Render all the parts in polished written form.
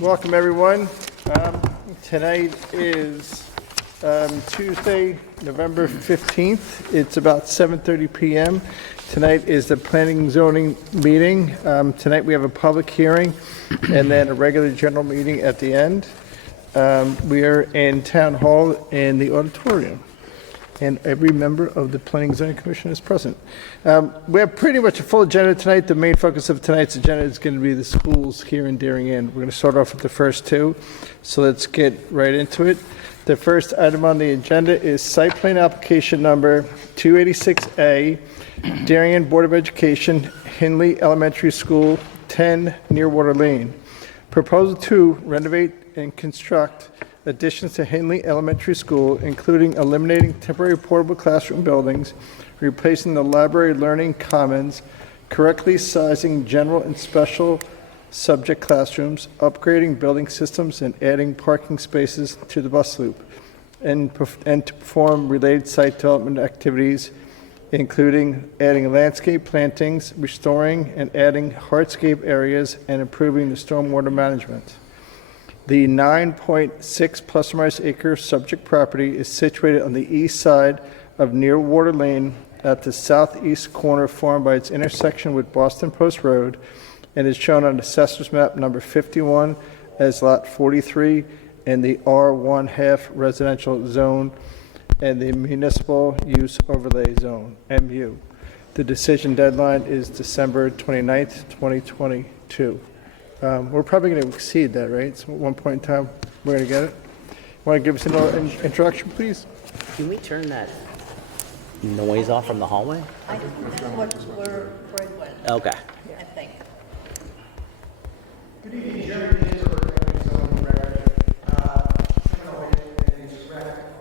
Welcome, everyone. Tonight is Tuesday, November 15th. It's about 7:30 p.m. Tonight is the Planning and Zoning meeting. Tonight we have a public hearing and then a regular general meeting at the end. We are in Town Hall in the auditorium, and every member of the Planning and Zoning Commission is present. We have pretty much a full agenda tonight. The main focus of tonight's agenda is going to be the schools here in Darien. We're going to start off with the first two, so let's get right into it. The first item on the agenda is site plan application number 286A, Darien Board of Education, Hindley Elementary School, 10 Nearwater Lane. Proposal to renovate and construct additions to Hindley Elementary School, including eliminating temporary portable classroom buildings, replacing the library learning commons, correctly sizing general and special subject classrooms, upgrading building systems, and adding parking spaces to the bus loop, and to perform related site development activities, including adding landscape plantings, restoring and adding hardscape areas, and improving the stormwater management. The 9.6 plus or minus acre subject property is situated on the east side of Nearwater Lane at the southeast corner formed by its intersection with Boston Post Road, and is shown on Assessor's Map number 51 as Lot 43 in the R1 half residential zone and the Municipal Use Overlay Zone, MU. The decision deadline is December 29th, 2022. We're probably going to exceed that, right? So at one point in time, we're going to get it. Want to give us an introduction, please? Can we turn that noise off from the hallway? I think that's what we're doing, Okay. I think. Good evening, Jeremy. This is a recording zoning record.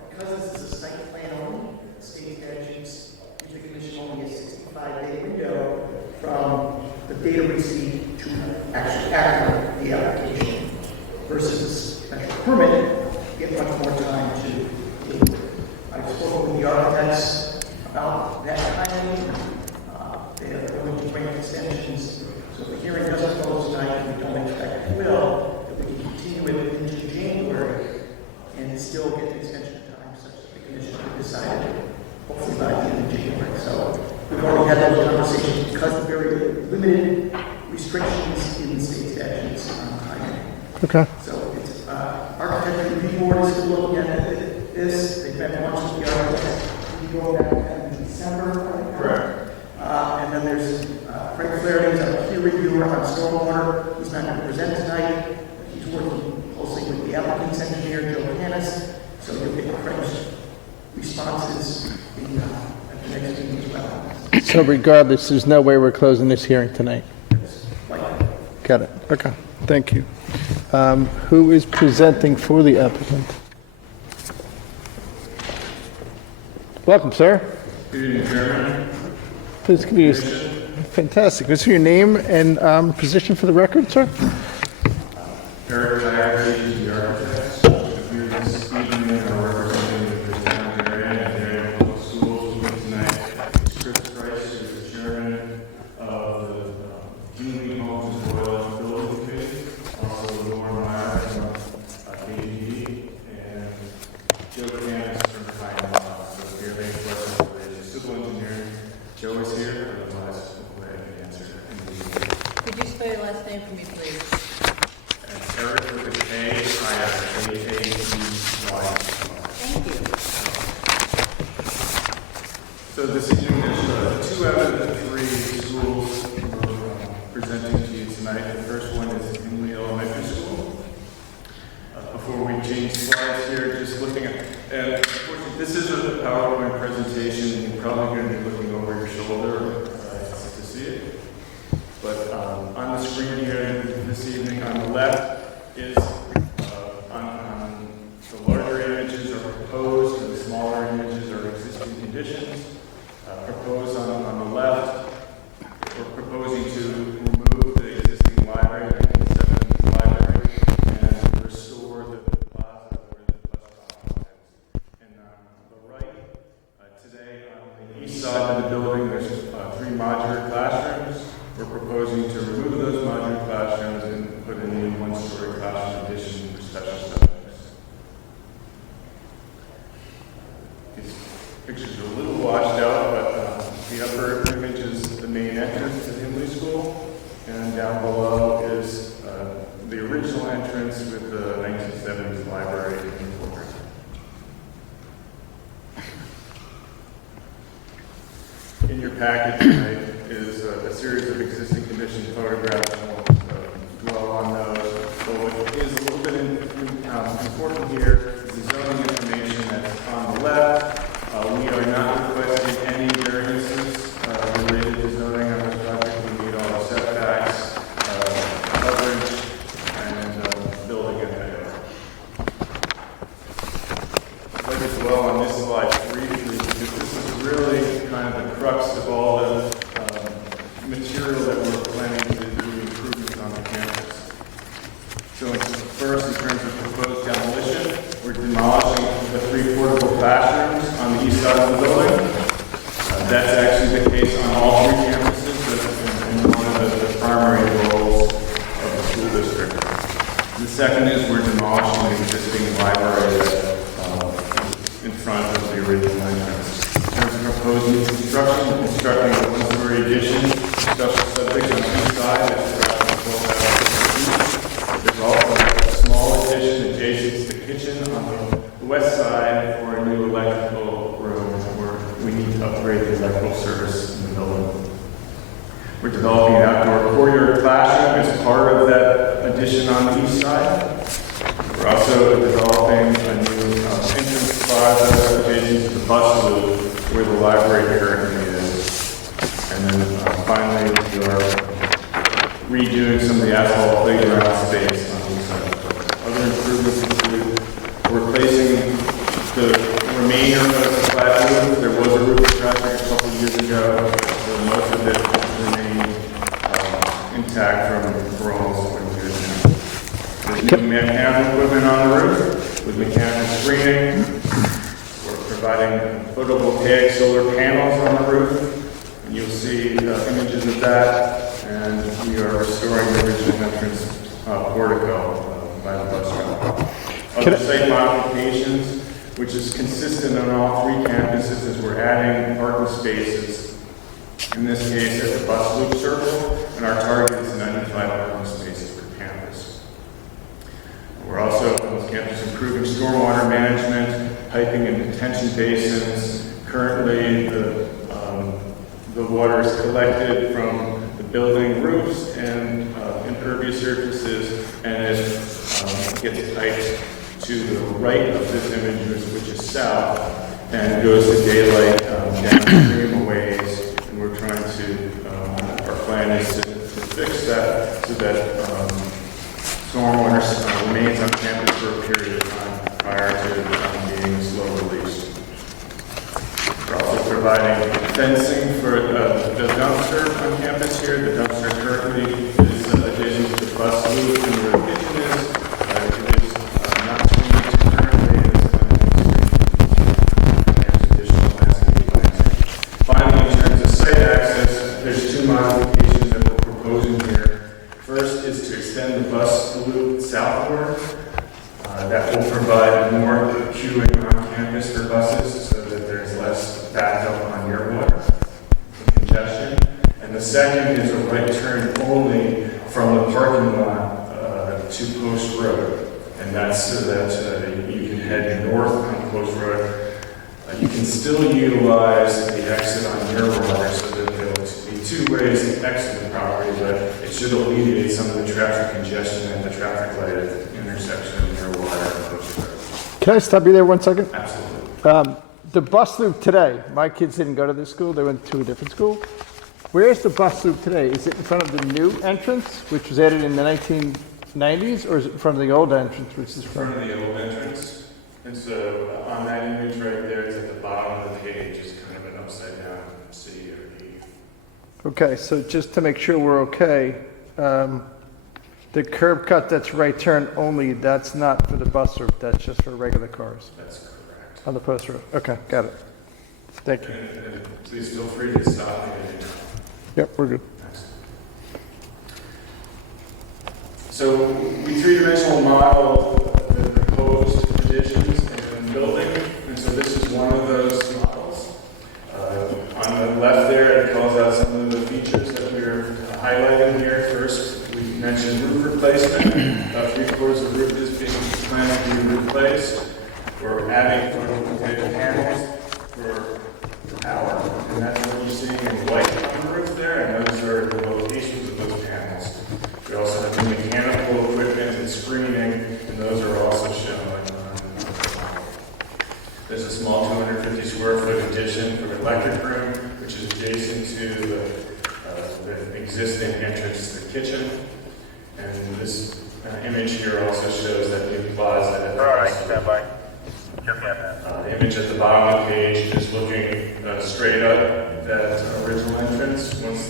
Because this is a site plan only, state statutes, the commission only has 65-day window from the date of receipt to actually act on the application versus a special permit, you get much more time to. I've spoken with the architects about that timing. They are going to grant extensions. So if the hearing doesn't close tonight, and we don't expect it will, that we can continue it into January and still get the extension time such that the commission can decide hopefully by the end of January. So we've already had those conversations because of very limited restrictions in state statutes on timing. Okay. So it's architecture review board is still looking at this. They've been watching the architects review that in December. Correct. And then there's Frank Flaherty, a peer reviewer on stormwater. He's not going to present tonight. He's working closely with the applicant's engineer, Joe Hannes. So you'll get Frank's responses at the next meeting as well. So regardless, there's no way we're closing this hearing tonight. Got it. Okay. Thank you. Who is presenting for the applicant? Welcome, sir. Good evening, Chairman. Please give you fantastic. What's your name and position for the record, sir? Eric Flaherty, the architects. Here this evening are representing the town of Darien and Darien Public Schools. With me tonight is Chris Price, who is the chairman of the Community Homes and Royal Building Committee. Also, Lauren Meyer from KDE and Joe Cannis from Finance. So here they are the civil engineer. Joe is here. Otherwise, we'll go ahead and answer any. Could you spell your last name for me, please? And Eric with an A-I-A-A-E-Y. Thank you. So this evening, there's 2 out of the 3 schools we're presenting to you tonight. The first one is Hindley Elementary School. Before we change slides here, just looking at, and unfortunately, this is a PowerPoint presentation. You're probably going to be looking over your shoulder to see it. But on the screen here this evening, on the left is on the larger images are proposed, and the smaller images are existing conditions. Proposed on the left, we're proposing to remove the existing library, the 1970s library, and restore the plaza where the bus stop is. And on the right, today on the east side of the building, there's 3 modular classrooms. We're proposing to remove those modular classrooms and put in new 1-story original entrance with the 1970s library in the corner. In your package tonight is a series of existing condition photographs. I won't dwell on those. But what is a little bit important here is the zoning information that's on the left. We are not requesting any variances related to zoning on this project. We meet all the setbacks, coverage, and building in that area. I'd like to dwell on this slide briefly because this is really kind of the crux of all the material that we're planning to do improvements on the campus. So first, in terms of proposed demolition, we're demolishing the 3 portable classrooms on the east side of the building. That's actually the case on all 3 campuses, but in one of the primary goals of the school district. The second is we're demolishing the existing library in front of the original entrance. In terms of proposed new construction, we're constructing a 1-story addition, special subject on each side that's approximately 12,000 square feet. There's also a small addition adjacent to the kitchen on the west side for a new electrical room where we need to upgrade the electrical service in the building. We're developing an outdoor courtyard classroom as part of that addition on the east side. We're also developing a new entrance plaza adjacent to the bus loop where the library currently is. And then finally, we are redoing some of the asphalt playground space on the east side. Other improvements include replacing the remainder of the flat roof. There was a roof project a couple of years ago, so most of it remained intact for almost 20 years now. There's new mechanical equipment on the roof with mechanical screening. We're providing photovoltaic solar panels on the roof. And you'll see images of that, and we are restoring the original entrance portico by the bus route. Other site modifications, which is consistent on all 3 campuses, as we're adding parking spaces. In this case, at the bus loop circle, and our target is 95 parking spaces per campus. We're also on this campus improving stormwater management, piping and detention basins. Currently, the water is collected from the building roofs and impervious surfaces, and it gets piped to the right of this image, which is south, and goes to daylight downstream a ways. And we're trying to, our plan is to fix that so that stormwater remains on campus for a period of time prior to being slow released. We're also providing fencing for the dumpster on campus here. The dumpster currently is adjacent to the bus loop and where the kitchen is. It is not changed currently. There's additional landscape plans. Finally, in terms of site access, there's 2 modifications that we're proposing here. First is to extend the bus loop southward. That will provide more queuing on campus for buses so that there's less backup on your water and congestion. And the second is a right turn only from the parking lot to Post Road. And that's so that you can head north on Post Road. You can still utilize the exit on your water so that there'll be 2 ways to exit the property, but it should alleviate some of the traffic congestion at the traffic light at the intersection of your water and Post Road. Can I stop you there 1 second? Absolutely. The bus loop today, my kids didn't go to this school, they went to a different school. Where's the bus loop today? Is it in front of the new entrance, which was added in the 1990s, or is it in front of the old entrance, which is In front from? of the old entrance. And so on that image right there, it's at the bottom of the page, it's kind of an upside down C or E. Okay, so just to make sure we're okay, the curb cut that's right turn only, that's not for the bus route, that's just for regular cars That's correct. on the post road. Okay, got it. Thank you. And please feel free to stop me. Yep, we're good. So we 3-dimensional model the proposed additions in the building, and so this is one of those models. On the left there, it calls out some of the features that we're highlighting here. First, we mentioned roof replacement. about 3/4 of the roof is being planned to be replaced. We're adding photovoltaic panels for power, and that's what you're seeing in white on the roof there, and those are the locations of those panels. We also have the mechanical equipment and screening, and those are also shown on the model. There's a small 250 square foot addition for the electric room, which is adjacent to the existing entrance to the kitchen. And this image here also shows that new plaza. All right, stand by. The image at the bottom of the page is looking straight up that original entrance. Once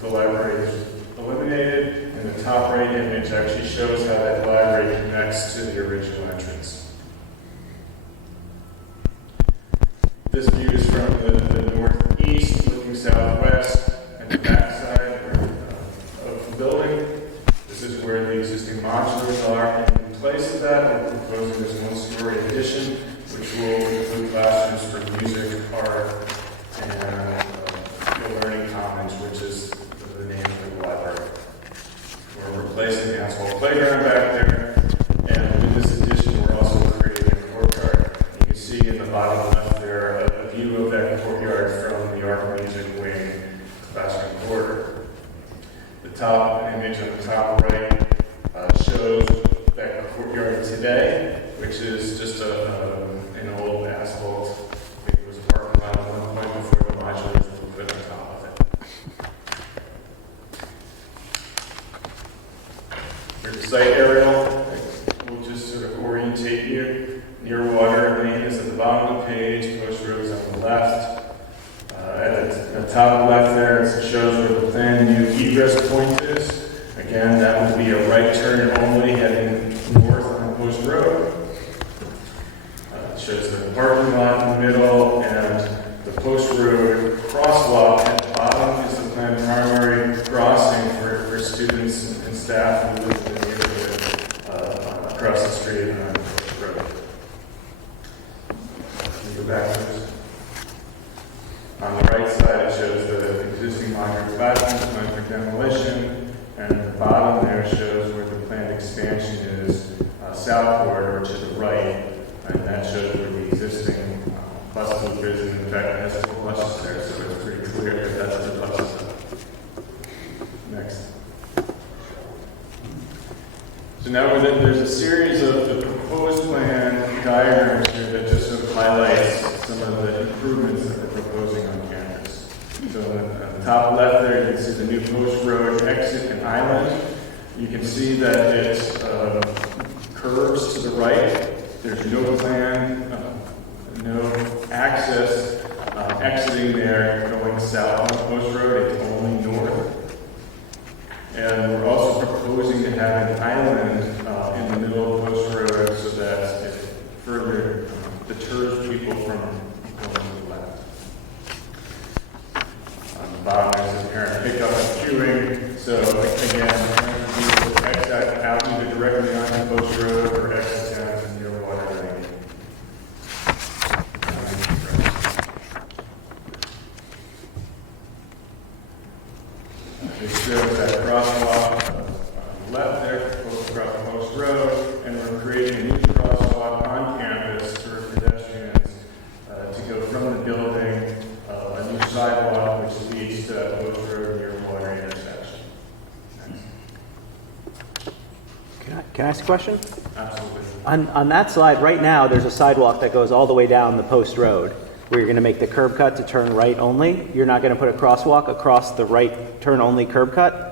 the library is eliminated, and the top right image actually shows how that library connects to the original entrance. This view is from the northeast, looking southwest, and the backside of the building. This is where the existing modulars are. In place of that, we're proposing this one-story addition, which will include classrooms for music, art, and the learning commons, which is the name of the library. We're replacing the asphalt playground back there, and with this addition, we're also creating a courtyard. You can see in the bottom left there a view of that courtyard from the art music wing classroom corridor. The top image on the top right shows that courtyard today, which is just an old asphalt. I think it was a parking lot at one point before the modulars were put on top of it. Here's the site aerial. We'll just sort of orientate you. Near water lane is at the bottom of the page, post road is on the left. At the top left there, it shows where the planned new egress point is. Again, that would be a right turn only heading north on Post Road. It shows the parking lot in the middle and the Post Road crosswalk at the bottom is the planned primary crossing for students and staff who live in the neighborhood across the street on Post Road. Can you go back to this? On the right side, it shows the existing modular classrooms planned for demolition, and at the bottom there shows where the planned expansion is southward or to the right, and that shows where the existing bus loop is. And in fact, it has 4 buses there, so it's pretty clear that that's the buses. Next. So now there's a series of the proposed plan diagrams here that just sort of highlights some of the improvements that we're proposing on campus. So on the top left there, you can see the new Post Road exit and island. You can see that it curves to the right. There's no plan, no access exiting there going south on Post Road. It's only north. And we're also proposing to have an island in the middle of Post Road so that it further deters people from going to the left. On the bottom is the parent pickup and queuing. So again, we will exit out either directly onto Post Road or exit down to near water lane. It shows that crosswalk on the left there, across Post Road, and we're creating a new crosswalk on campus for pedestrians to go from the building, a new sidewalk which leads to that Post Road near water intersection. Can I ask a question? Absolutely. On that slide, right now, there's a sidewalk that goes all the way down the Post Road, where you're going to make the curb cut to turn right only. You're not going to put a crosswalk across the right turn only curb cut.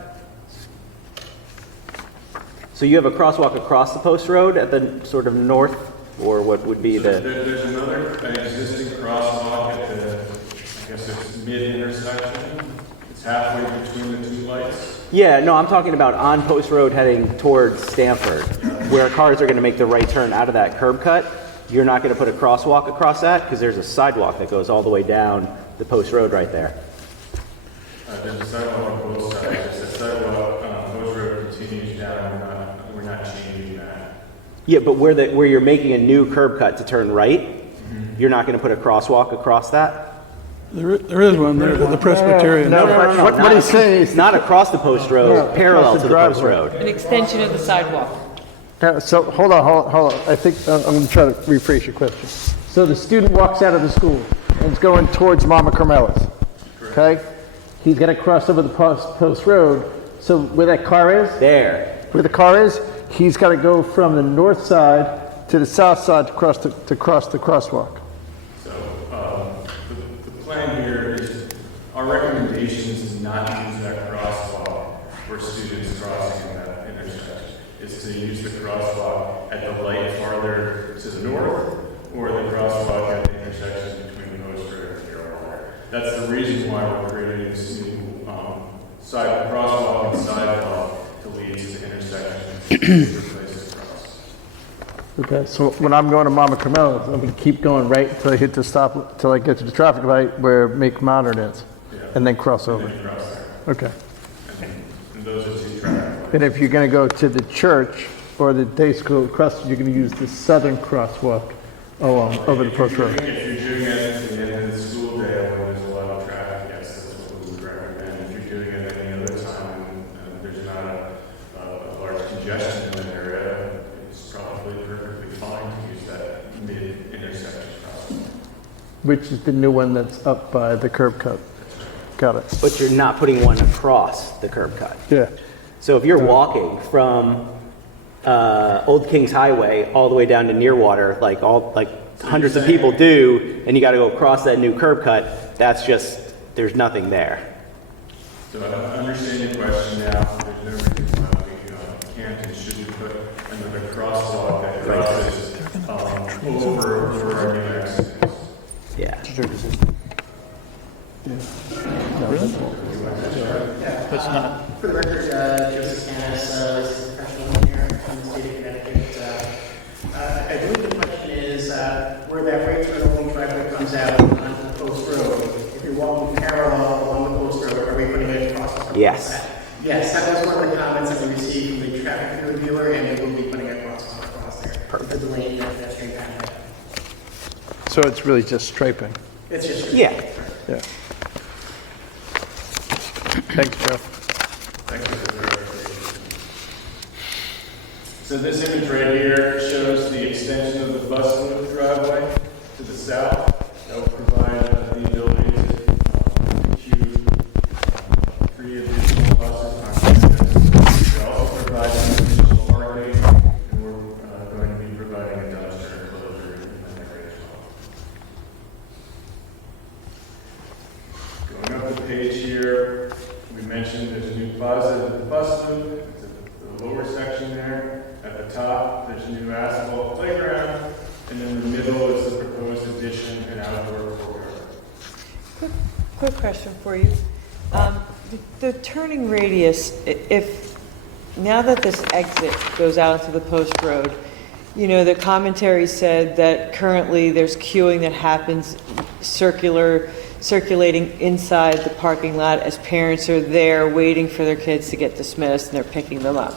So you have a crosswalk across the Post Road at the sort of north, or what would be So the... there's another existing crosswalk at the, I guess it's mid-intersection. It's halfway between the two lights. Yeah, no, I'm talking about on Post Road heading towards Stanford, where cars are going to make the right turn out of that curb cut. You're not going to put a crosswalk across that because there's a sidewalk that goes all the way down the Post Road right there. There's a sidewalk on both sides. The sidewalk on Post Road continues down. We're not changing that. Yeah, but where you're making a new curb cut to turn right, you're not going to put a crosswalk across that? There is one there, the Presbyterian. No, what he's saying is, Not across the post road, parallel across to the the post driveway. road. An extension of the sidewalk. so hold on. I think I'm going to try to rephrase your question. So the student walks out of the school and is going towards Mama Carmela's, okay? He's got to cross over the post road. So where that car is, There. he's got to go from the north side to the south side to cross the crosswalk. So, the plan here is, our recommendation is not to use that crosswalk for students crossing that intersection. Is to use the crosswalk at the light farther to the north, or the crosswalk at the intersection between Post Road and Carroll. That's the reason why we're creating this new, side crosswalk and sidewalk to lead to the intersection. Replace the cross. Okay, so when I'm going to Mama Carmela's, I'm going to keep going right until I hit the stop, till I get to the traffic light where Make Modern is, and then cross over. And then you cross there. Okay. And those are two traffic lights. And if you're going to go to the church or the day school cross, you're going to use the southern crosswalk over the post road. If you're doing it at the end of the school day when there's a lot of traffic, yes, that's what we would recommend. If you're doing it any other time and there's not a large congestion in the area, it's probably perfectly fine to use that mid-intersection crosswalk. Which is the new one that's up by the curb cut. Got it. But you're not putting one across the curb cut. Yeah. So if you're walking from Old Kings Highway all the way down to Nearwater, like hundreds of people do, and you got to go across that new curb cut, that's just, there's nothing there. So I understand your question now. There's no reason why we can't and shouldn't put another crosswalk that crosses over our new accidents. Yeah. For the record, Joseph Canis, licensed professional engineer from the state of Connecticut. I believe the question is where that right turn only driveway comes out onto the post road. If you're walking parallel along the post road, are we putting it across? Yes. Yes, that was one of the comments that we received from the traffic reviewer, and we will be putting a crosswalk across there. Perfect. To delete the pedestrian path. So it's really just striping. It's just. Yeah. Yeah. Thanks, Joe. Thank you for the clarification. So this image right here shows the extension of the bus loop driveway to the south. That will provide the ability to queue 3 additional buses on campus. It also provides some additional parking, and we're going to be providing a dumpster enclosure in that area as well. Going up the page here, we mentioned there's a new plaza at the bus loop. It's at the lower section there. At the top, there's a new asphalt playground. And in the middle is the proposed addition and outdoor courtyard. Quick question for you. The turning radius, if, now that this exit goes out into the post road, you know, the commentary said that currently there's queuing that happens circulating inside the parking lot as parents are there waiting for their kids to get dismissed and they're picking them up.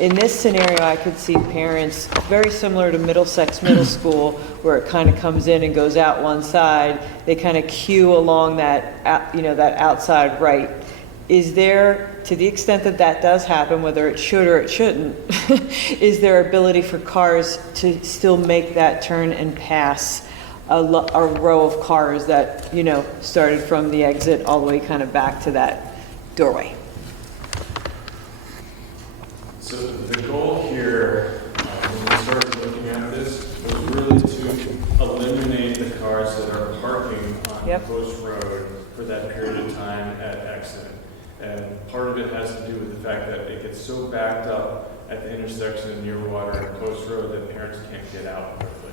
In this scenario, I could see parents, very similar to Middlesex Middle School, where it kind of comes in and goes out one side. They kind of queue along that, you know, that outside right. Is there, to the extent that that does happen, whether it should or it shouldn't, is there ability for cars to still make that turn and pass a row of cars that, you know, started from the exit all the way kind of back to that doorway? So the goal here, when we started looking at this, was really to eliminate the cars that are parking on Yep. Post Road for that period of time at exit. And part of it has to do with the fact that it gets so backed up at the intersection of Nearwater and Post Road that parents can't get out quickly.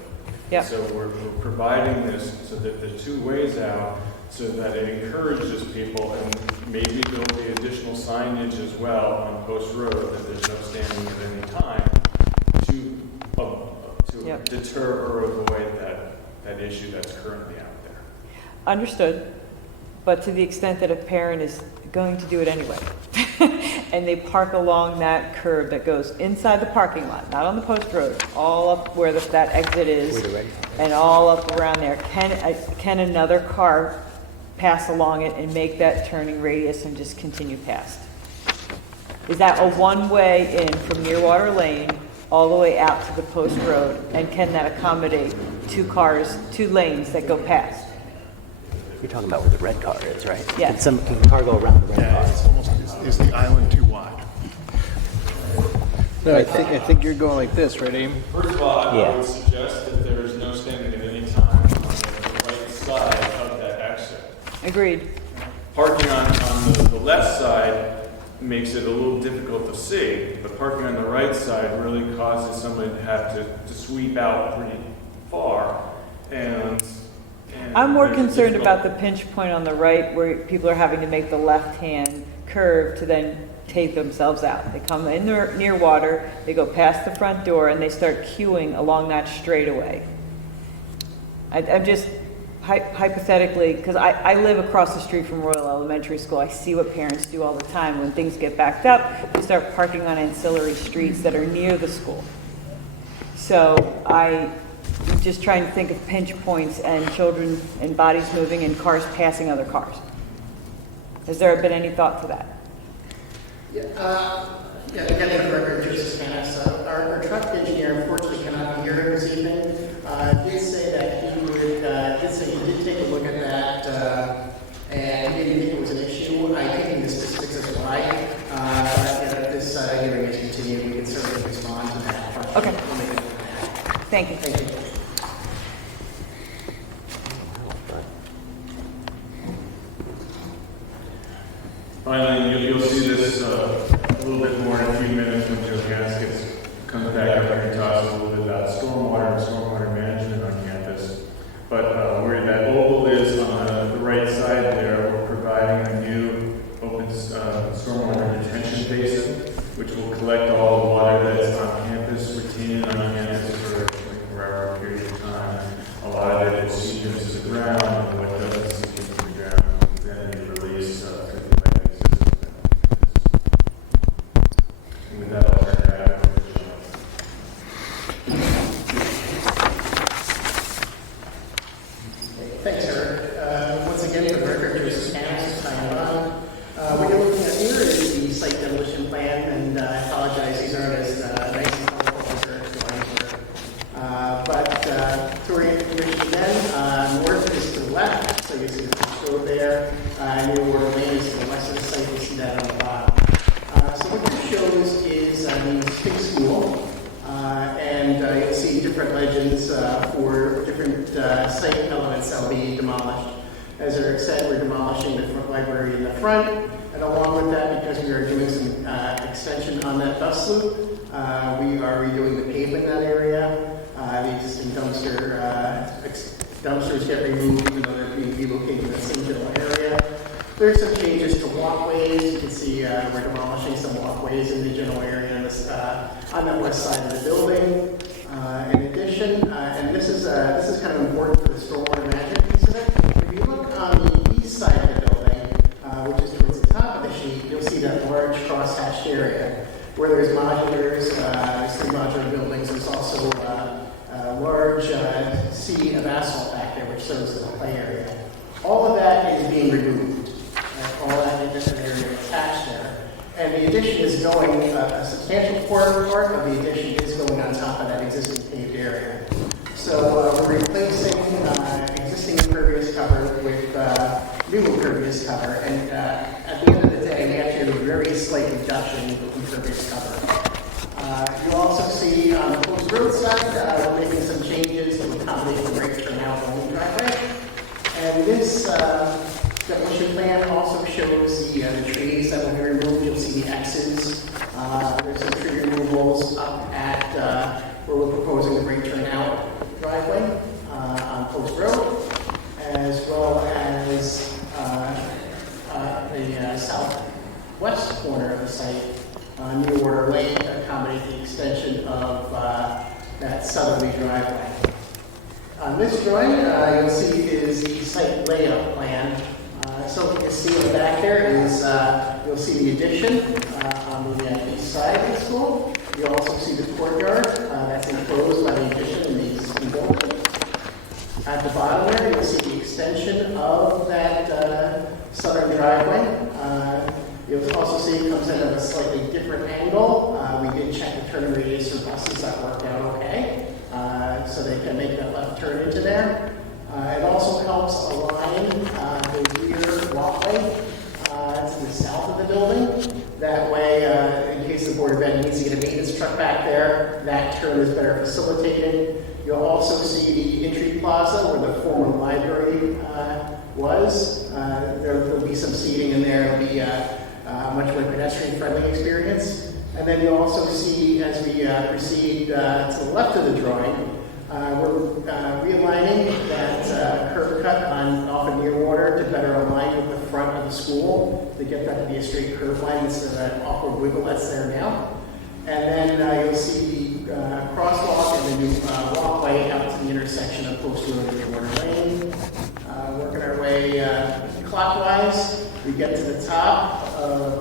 Yep. So we're providing this so that there's 2 ways out, so that it encourages people, and maybe there'll be additional signage as well on Post Road that there's no standing at any time to Yep. deter or avoid that issue that's currently out there. Understood, but to the extent that a parent is going to do it anyway, and they park along that curb that goes inside the parking lot, not on the post road, all up where that exit is, and all up around there, can another car pass along it and make that turning radius and just continue past. Is that a one-way in from Nearwater Lane all the way out to the post road? And can that accommodate two lanes that go past? You're talking about where the red car is, right? Yeah. Can the car go around the red Yeah, car? it's almost, is the island too wide? No, I think you're going like this, right, Aim? First of all, I Yeah. would suggest that there is no standing at any time on the right side of that exit. Agreed. Parking on the left side makes it a little difficult to see, but parking on the right side really causes somebody to have to sweep out pretty far, and I'm more there's concerned difficult- about the pinch point on the right where people are having to make the left-hand curve to then take themselves out. They come in near water, they go past the front door, and they start queuing along that straightaway. I'm just hypothetically, because I live across the street from Royal Elementary School, I see what parents do all the time. When things get backed up, they start parking on ancillary streets that are near the school. So I'm just trying to think of pinch points and children and bodies moving and cars passing other cars. Has there been any thought to that? Yeah, again, for the record, Joseph Hannah, so our truck engineer unfortunately cannot be here this evening. Did say that he would, he did take a look at that, and he didn't think it was an issue. I can't give the specifics as to why, but if this hearing is continued, we can certainly respond to that question. Okay. We'll make it happen. Thank you. Thank you. Finally, you'll see this a little bit more in a few minutes when Joe Gaskets comes back up here and talks a little bit about stormwater and stormwater management on campus. But where that oval is on the right side there, we're providing a new open stormwater detention basin, which will collect all the water that's on campus, retain it on campus for a 24-hour period of time. A lot of it will seep into the ground, and what doesn't seep into the ground then be released through the piping system. And with that, I'll turn it back over to Sean. Thanks, Eric. Once again, for the record, Joseph Hannah, signing on. What you're looking at here is the site demolition plan, and I apologize, these aren't as nice and colorful as Eric's drawings were. But to orient the commission again, north is to the left, so you see the first road there, and your water lane is to the west of the site, you see that on the bottom. So what this shows is the existing school, and you'll see different legends for different site elements that will be demolished. As Eric said, we're demolishing the front library in the front, and along with that, because we are doing some extension on that bus loop, we are redoing the pavement in that area. The existing dumpsters get removed, even though they're being relocated in the same general area. There's some changes to walkways. You can see we're demolishing some walkways in the general area on the west side of the building. In addition, and this is kind of important for the stormwater management piece of it. If you look on the east side of the building, which is towards the top of the sheet, you'll see that large cross-hatched area where there's modulars, there's 3 modular buildings. There's also a large sea of asphalt back there, which serves as a play area. All of that is being removed. All that additional area attached there. And the addition is going, a substantial part of the addition is going on top of that existing paved area. So we're replacing existing impervious cover with new impervious cover. And at the end of the day, we actually have a very slight reduction in impervious cover. You'll also see on the Post Road side, we're making some changes to accommodate the brake turnout only driveway. And this demolition plan also shows the trees that will be removed. You'll see the X's. There's some tree removals up at where we're proposing the brake turnout driveway on Post Road, as well as the southwest corner of the site, Nearwater Lane, to accommodate the extension of that southerly driveway. On this drawing, you'll see is the site layout plan. So what you can see in the back there is you'll see the addition on the east side of the school. You'll also see the courtyard that's enclosed by the addition in the existing building. At the bottom there, you'll see the extension of that southern driveway. You'll also see it comes in at a slightly different angle. We did check the turning radius for buses, that worked out okay. So they can make that left turn into there. It also helps align the rear walkway to the south of the building. That way, in case the Board of Ed needs to get a maintenance truck back there, that turn is better facilitated. You'll also see the entry plaza where the former library was. There'll be some seating in there. It'll be a much more pedestrian-friendly experience. And then you'll also see, as we proceed to the left of the drawing, we're realigning that curb cut off of Nearwater to better align with the front of the school to get that to be a straight curve line instead of that awkward wiggle that's there now. And then you'll see the crosswalk and the new walkway out to the intersection of Post Road and Nearwater Lane. Working our way clockwise, we get to the top of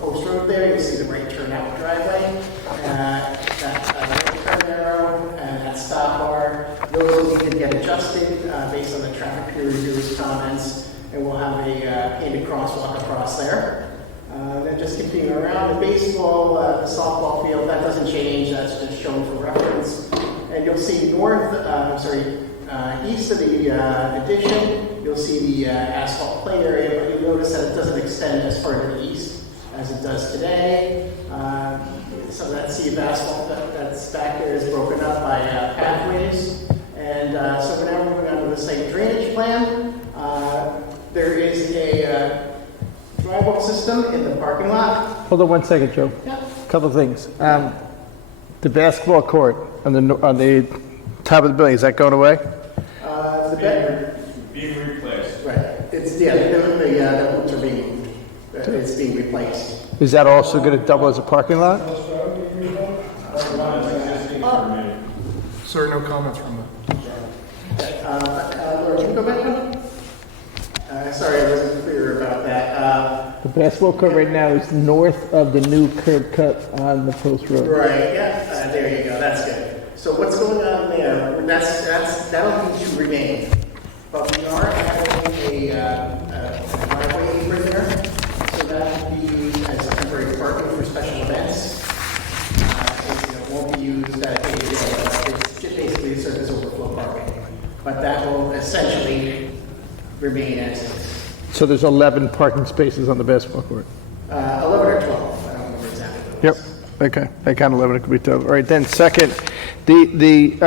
Post Road there. You'll see the right turn out driveway. That right turn arrow and that stop bar. Those will need to get adjusted based on the traffic peer reviewers' comments, and we'll have a painted crosswalk across there. Then just continuing around the baseball, the softball field, that doesn't change. That's just shown for reference. And you'll see east of the addition, you'll see the asphalt play area, but you'll notice that it doesn't extend as far to the east as it does today. Some of that sea of asphalt that's back there is broken up by pathways. And so we're now moving on to the site drainage plan. There is a drywall system in the parking lot. Hold on one second, Joe. Yeah. Couple of things. The basketball court on the top of the building, is that going away? The bed, Being replaced. right. It's, the hoops are being moved. It's being replaced. Is that also going to double as a parking lot? Sir, no comments from the... Laura, can you go back one? Sorry, I wasn't clear about that. The basketball court right now is north of the new curb cut on the Post Road. Right, yeah, there you go, that's good. So what's going on there, that'll need to remain. But we are adding a driveway apron there, so that will be used as temporary parking for special events. It won't be used it's just basically surface overflow parking. But that will essentially remain as is. So there's 11 parking spaces on the basketball court? 11 or 12, I don't remember exactly. Yep, okay. I count 11, it could be 12. All right, then second, the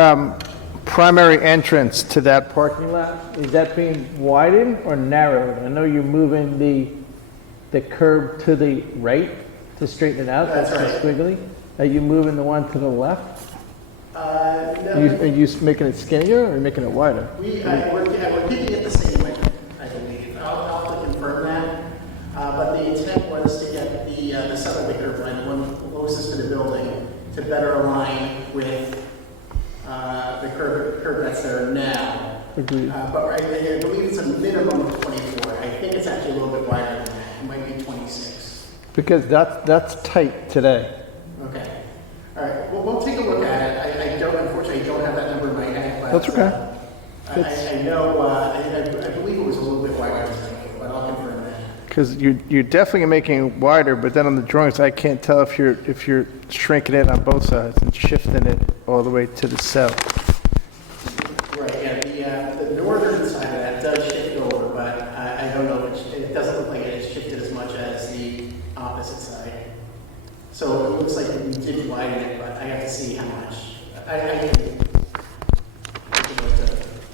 primary entrance to that parking lot, is that being widened or narrowed? I know you're moving the curb to the right to straighten it out. That's right. Squiggly. Are you moving the one to the left? No. Are you making it skinnier or making it wider? We're keeping it the same way, I believe. I'll have to confirm that. But the intent was to get the southern curb line, the one closest to the building, to better align with the curb that's there now. Agreed. But I believe it's a minimum of 24. I think it's actually a little bit wider than that. It might be 26. Because that's tight today. Okay. All right. Well, we'll take a look at it. Unfortunately, I don't have that number in my head. But, That's okay. I know. I believe it was a little bit wider, but I'll confirm that. Because you're definitely making it wider, but then on the drawings, I can't tell if you're shrinking it on both sides and shifting it all the way to the south. Right. Yeah. The northern side of that does shift over, but I don't know. It doesn't look like it's shifted as much as the opposite side. So it looks like we did widen it, but I have to see how much. I can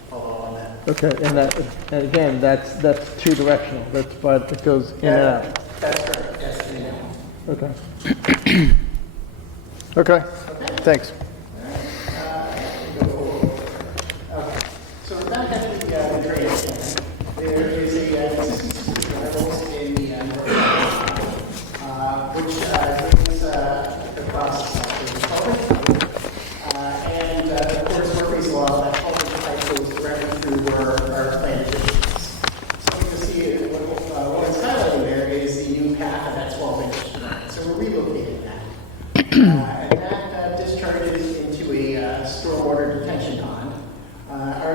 follow on that. Okay, and again, that's two directional. That's but it goes in and out. That's correct. Yes, in and out. Okay. Okay. Thanks. So that has the drainage plan. There is a consistency of levels in the which brings the process of the culvert. And of course, Murphy's Law, that culvert type goes directly through our planned additions. So you can see what it's highlighting there is the new path of that 12-inch tonight. So we're relocating that. And that discharges into a stormwater detention pond. Our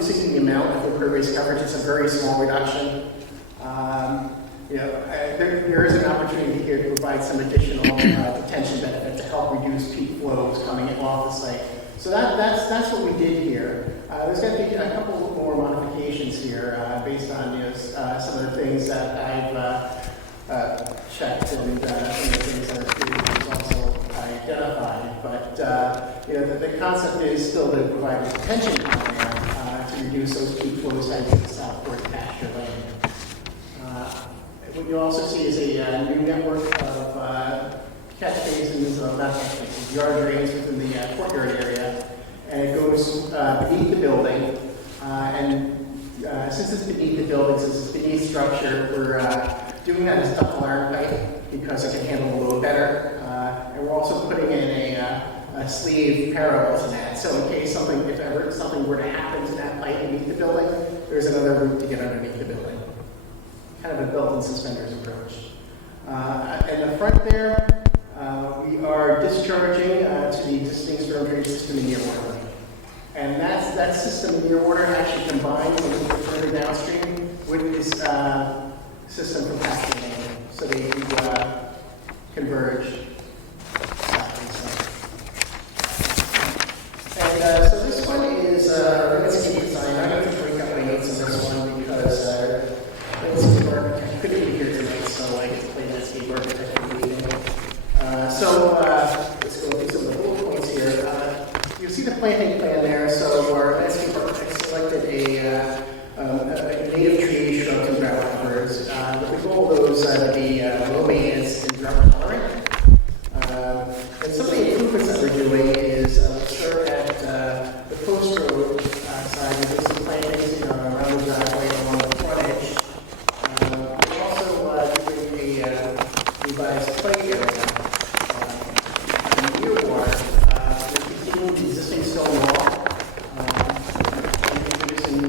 reducing the amount of impervious coverage. It's a very small reduction. There is an opportunity here to provide some additional detention benefit to help reduce peak flows coming off the site. So that's what we did here. There's going to be a couple more modifications here based on some of the things that I've checked and some of the things that are previously also identified. But the concept is still to provide detention down there to reduce those peak flows heading to the southward pasture lane. What you also see is a new network of catch basins, not catch basins, yard drains within the courtyard area, and it goes beneath the building. Since it's beneath the building, since it's beneath structure, we're doing that as double iron pipe because it can handle the load better. And we're also putting in a sleeve parallel to that. So in case if ever something were to happen to that pipe beneath the building, there's another route to get underneath the building. Kind of a belt and suspenders approach. In the front there, we are discharging to the existing storm drainage system in near water. And that system in near water actually combines a little bit further downstream with this system from pasture lane. So they converge. And so this one is landscape design. I'm going to break up my notes on this one because landscape architect couldn't be here tonight, so I get to play landscape architect for the evening. Let's go through some of the bullet points here. You'll see the planting plan there. So our landscape architect selected a native tree, shrubs, and drought covers. With the goal of those to be low maintenance and drought tolerant. And some of the improvements that we're doing is start at the post road side. We do some plantings around the driveway along the frontage. We're also doing a revised play area near water. We're continuing the existing stone wall and introducing,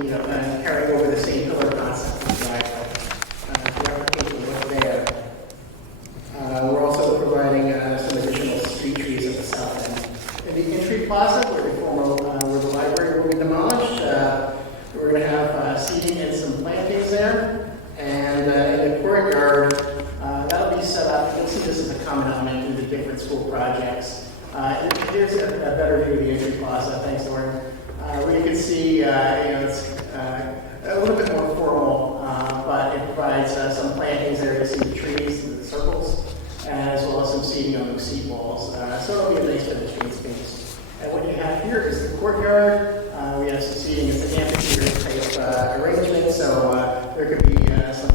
carrying over the same pillar concept of the driveway to replicate the look there. We're also providing some additional street trees at the south end. In the entry plaza, where the library will be demolished, we're going to have seating and some plantings there. And in the courtyard, that'll be set up. You'll see this as a common element through the different school projects. Here's a better view of the entry plaza. Thanks, Lauren. Where you can see, it's a little bit more formal, but it provides some plantings there to see the trees and the circles, as well as some seating on those seat walls. So it'll be a nice pedestrian space. And what you have here is the courtyard. We have some seating. It's an amphitheater type arrangement, so there could be some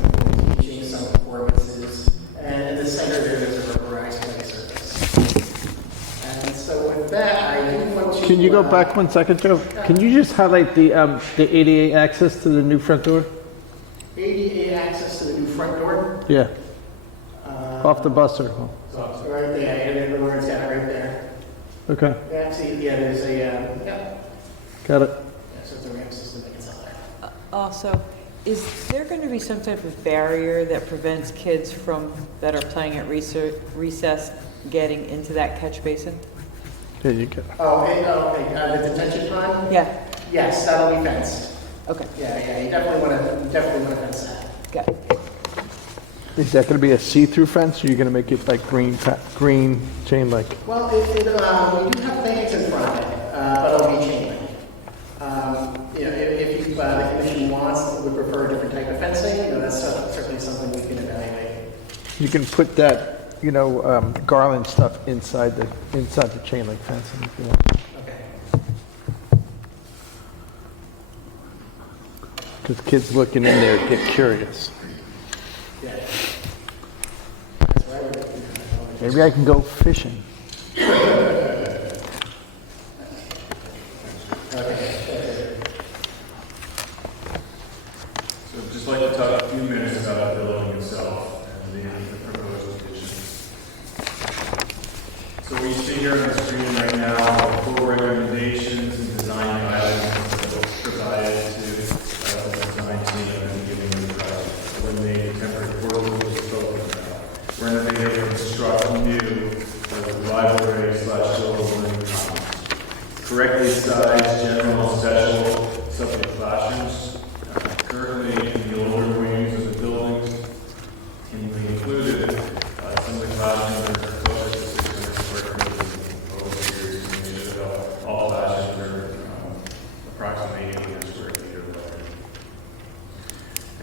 teaching, some performances. And in the center there's a rubberized play surface. And so with that, I do want to... Can you go back 1 second, Joe? Can you just highlight the ADA access to the new front door? ADA access to the new front door. Yeah. Off the bus circle. So right there, and then Lauren's got it right there. Okay. Actually, there's a, Got it. so it's a ramp system that gets out there. Also, is there going to be some type of barrier that prevents kids that are playing at recess getting into that catch basin? There you go. Okay, the detention pond? Yeah. Yes, that'll be fenced. Okay. Yeah, you definitely want to fence that. Got it. Is that going to be a see-through fence, or are you going to make it like green chain link? Well, we do have plantings in front of it, but it'll be chain link. If the commission wants, would prefer a different type of fencing, that's certainly something we can evaluate. You can put that, garland stuff inside the chain link fencing if you want. Okay. Because kids looking in there get curious. Yeah. That's why we're... Maybe I can go fishing. So I'd just like to talk a few minutes about the building itself and the proposed additions. So we see here on the screen right now 4 recommendations and design guidelines that were provided to the design team at the beginning of the project when the temporary portal was spoken about. We're going to be able to construct new library/children's learning commons. Correctly sized, general, special, subject class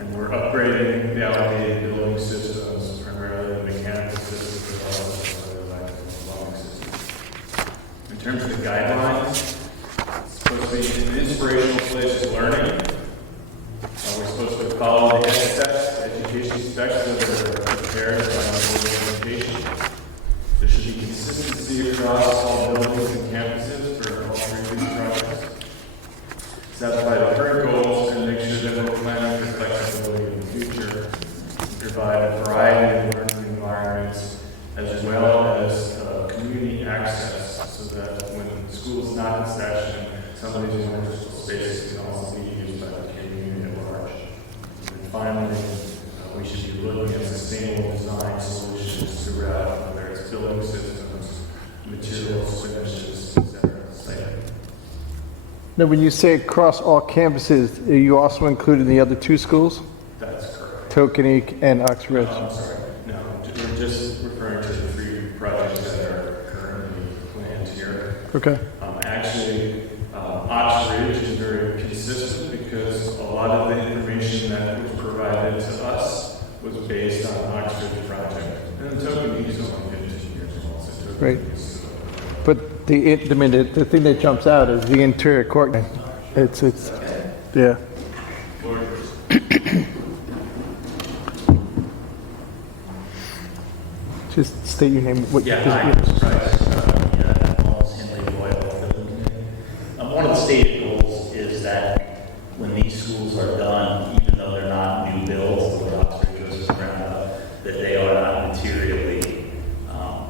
And we're upgrading the outdated building systems, primarily the mechanical systems, as well as the electrical plumbing systems. In terms of the guidelines, it's supposed to be an inspirational place of learning. We're supposed to follow the education specs that are prepared by the Board of Education. There should be consistency across all buildings and campuses for all three of these projects. Satisfy the current goals and make sure that we're planning for flexibility in the future. Provide a variety of learning environments as well as community access so that when school is not in session, some of these wonderful spaces can also be used by the community at large. And finally, we should be looking at sustainable design solutions throughout, whether it's building systems, materials, finishes, etc. Now, when you say across all campuses, are you also including the other two schools? That's correct. Tokenique and Oxford? I'm sorry. No, we're just referring to the three projects that are currently planned here. Okay. Actually, Oxbridge is very consistent because a lot of the information that was provided to us was based on the Oxbridge project. And Tokenique is only 15 years old, so Tokenique Right. is But the thing that jumps out is the interior courtyard. It's, yeah. Just state your name. What Yeah, hi, Mr. Price. Wallace Henley Royal Building Committee. One of the stated goals is that when these schools are done, even though they're not new builds, the way Oxford goes around up, that they are not materially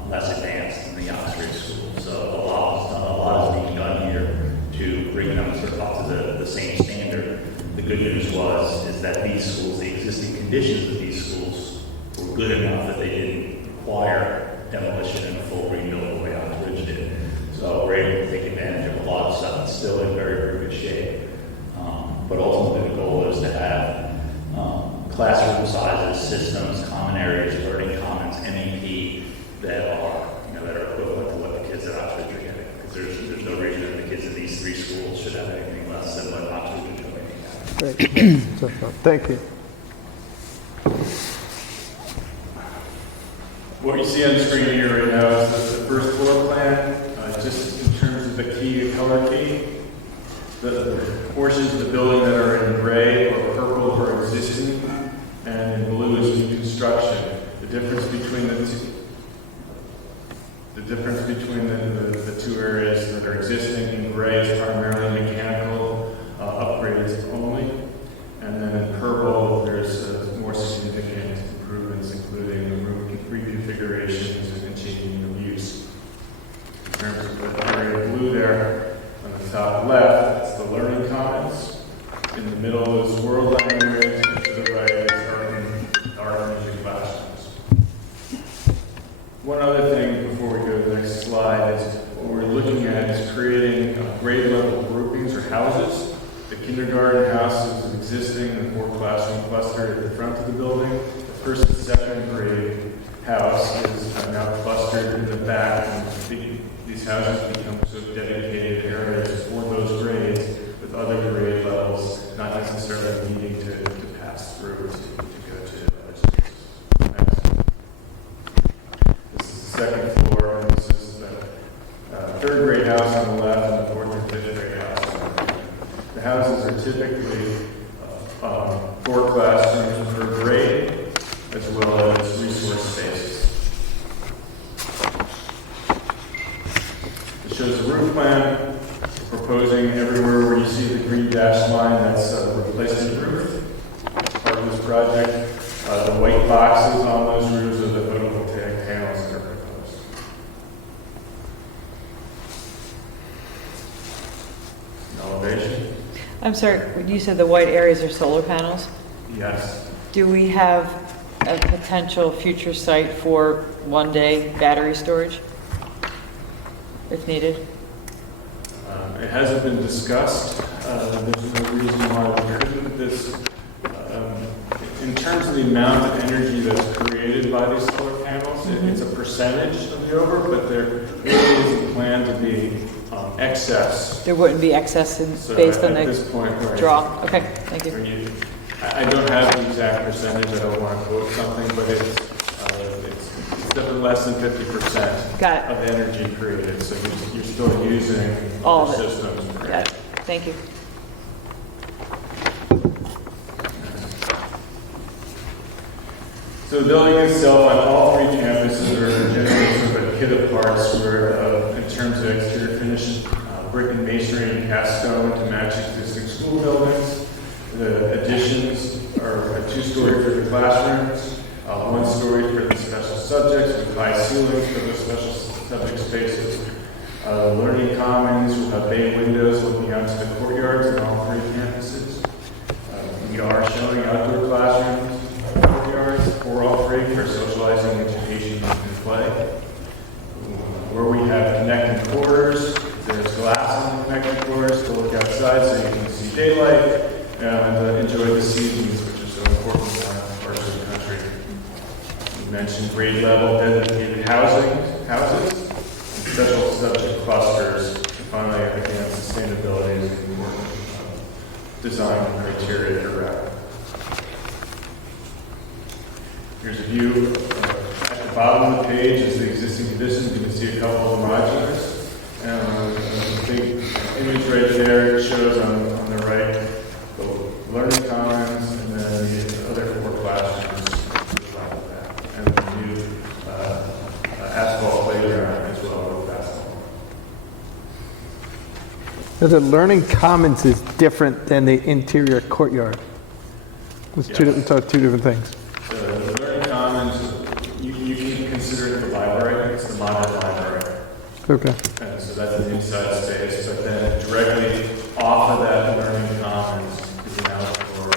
less advanced than the Oxford school. So a lot is being done here to bring them sort of up to the same standard. The good news is that these schools, the existing conditions of these schools, were good enough that they didn't require demolition and a full rebuild the way Oxbridge did. So we're able to take advantage of a lot of stuff that's still in very, very good shape. But ultimately the goal is to have classroom sizes, systems, common areas, learning commons, MEP that are equivalent to what the kids at Oxbridge are getting. Because there's no reason that the kids in these three schools should have anything less than what Oxbridge is doing. Great. So, thank you. What you see on the screen here right now is the first floor plan, just in terms of the key, color key. The portions of the building that are in gray or purple are existing, and in blue is new construction. The difference between the two areas that are existing in gray is primarily mechanical upgrades only, and then in purple there's more significant improvements, including the room reconfigurations and changing of use. In terms of the area of blue there, on the top left, it's the learning commons. In the middle is world language, and to the right is art and music classrooms. One other thing before we go to the next slide is what we're looking at is creating grade level groupings or houses. The kindergarten house is existing, the 4 classroom cluster at the front of the building. The first and second grade house is now clustered in the back, and these houses become sort of dedicated areas for those grades with other grade levels, not necessarily needing to pass through to go to other spaces. Next. This is the second floor, and this is the third grade house on the left and the fourth and fifth grade house on the right. The houses are typically 4 classrooms per grade, as well as resource spaces. It shows the roof plan, proposing everywhere where you see the green dashed line, that's replacing the roof. Part of this project, the white boxes on those roofs are the photovoltaic panels that are proposed. Elevation? I'm sorry, you said the white areas are solar panels? Yes. Do we have a potential future site for one-day battery storage, if needed? It hasn't been discussed. There's no reason why we couldn't. In terms of the amount of energy that's created by these solar panels, it's a percentage of the over, but there really isn't planned to be excess. There wouldn't be excess So based on at the this point, right, draw? Okay, thank you. we're I don't have the exact percentage, I don't want to quote something, but it's definitely less than 50% Got it. of the energy created, so you're still using All the of it. systems. Got it. Thank you. So the building itself, on all three campuses, are generally sort of a kit of parts where, in terms of exterior finish, brick and masonry and cast stone to match existing school buildings. The additions are a 2-story for the classrooms, 1-story for the special subjects with high ceilings for the special subject spaces. Learning commons will have bay windows looking out to the courtyards on all three campuses. We are showing outdoor classrooms, courtyards for all three for socializing, education, and play. Where we have connecting quarters, there's glass in the connecting quarters to look outside so you can see daylight and enjoy the seasons, which is so important in parts of the country. We mentioned grade level dedicated houses, and special subject clusters. And finally, again, sustainability is an important design criteria for RAP. Here's a view at the bottom of the page is the existing conditions. You can see a couple of modulars. The big image right there shows on the right the learning commons and then the other 4 classrooms around that. And the new asphalt playground as well with basketball. Now, the learning commons is different than the interior courtyard. It's Yes. two different things. The learning commons, you can consider it the library. It's the modern library. Okay. And so that's an inside space, but then directly off of that learning commons is an outdoor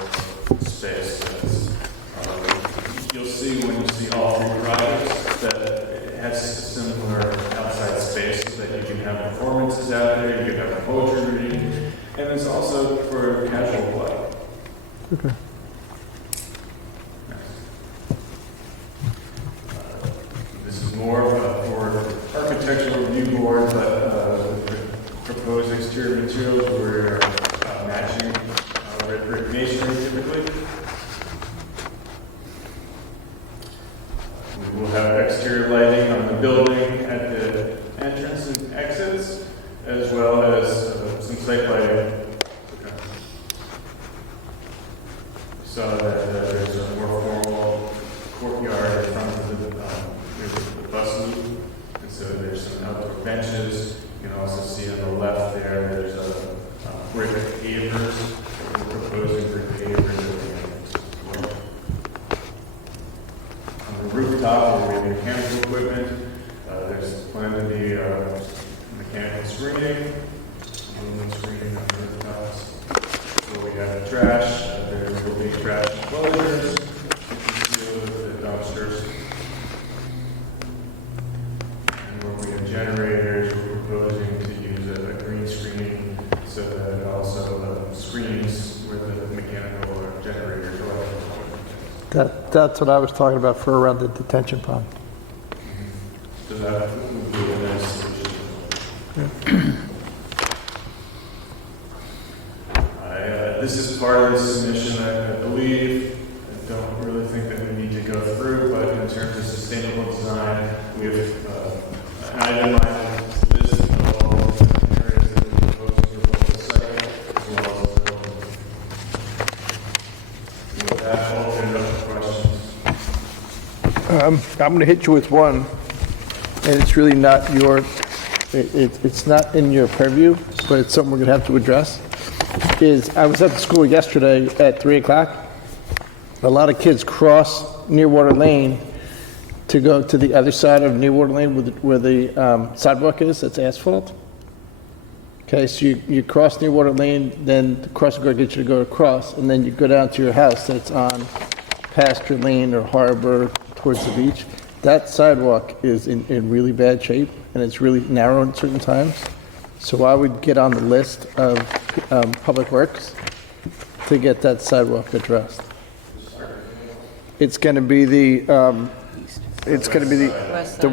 space. That's, you'll see when you see all three projects that it has a similar outside space that you can have performances out there, you can have a poetry reading, and it's also for casual play. Okay. This is more for architectural review board, but proposed exterior materials we're matching red brick masonry typically. We will have exterior lighting on the building at the entrance and exits, as well as some site lighting. So that there's a more formal courtyard in front of the bus loop, and so there's some outdoor benches. You can also see on the left there, there's a brick pavers. We're proposing brick pavers. On the rooftop, where we have mechanical equipment, there's planned to be mechanical screening, aluminum screening on the rooftops. So we have trash, there will be trash enclosures, the dumpsters. And where we have generators, we're proposing to use a green screen so that it also screens where the mechanical or generator electrical. That's what I was talking about for around the detention pond. So that would be a nice solution. This is part of the submission, I believe. I don't really think that we need to go through, but in terms of sustainable design, we have an itemized list of all the areas that we're proposing for both the site as well as the building. With that, I'll open it up for questions. I'm going to hit you with one, and it's really not it's not in your purview, but it's something we're going to have to address. I was at the school yesterday at 3 o'clock. A lot of kids cross Nearwater Lane to go to the other side of Nearwater Lane where the sidewalk is, that's asphalt. Okay, so you cross Nearwater Lane, then the crossing guard gets you to go across, and then you go down to your house that's on Pasture Lane or Harbor towards the beach. That sidewalk is in really bad shape, and it's really narrow at certain times. So I would get on the list of Public Works to get that sidewalk addressed. It's going to be the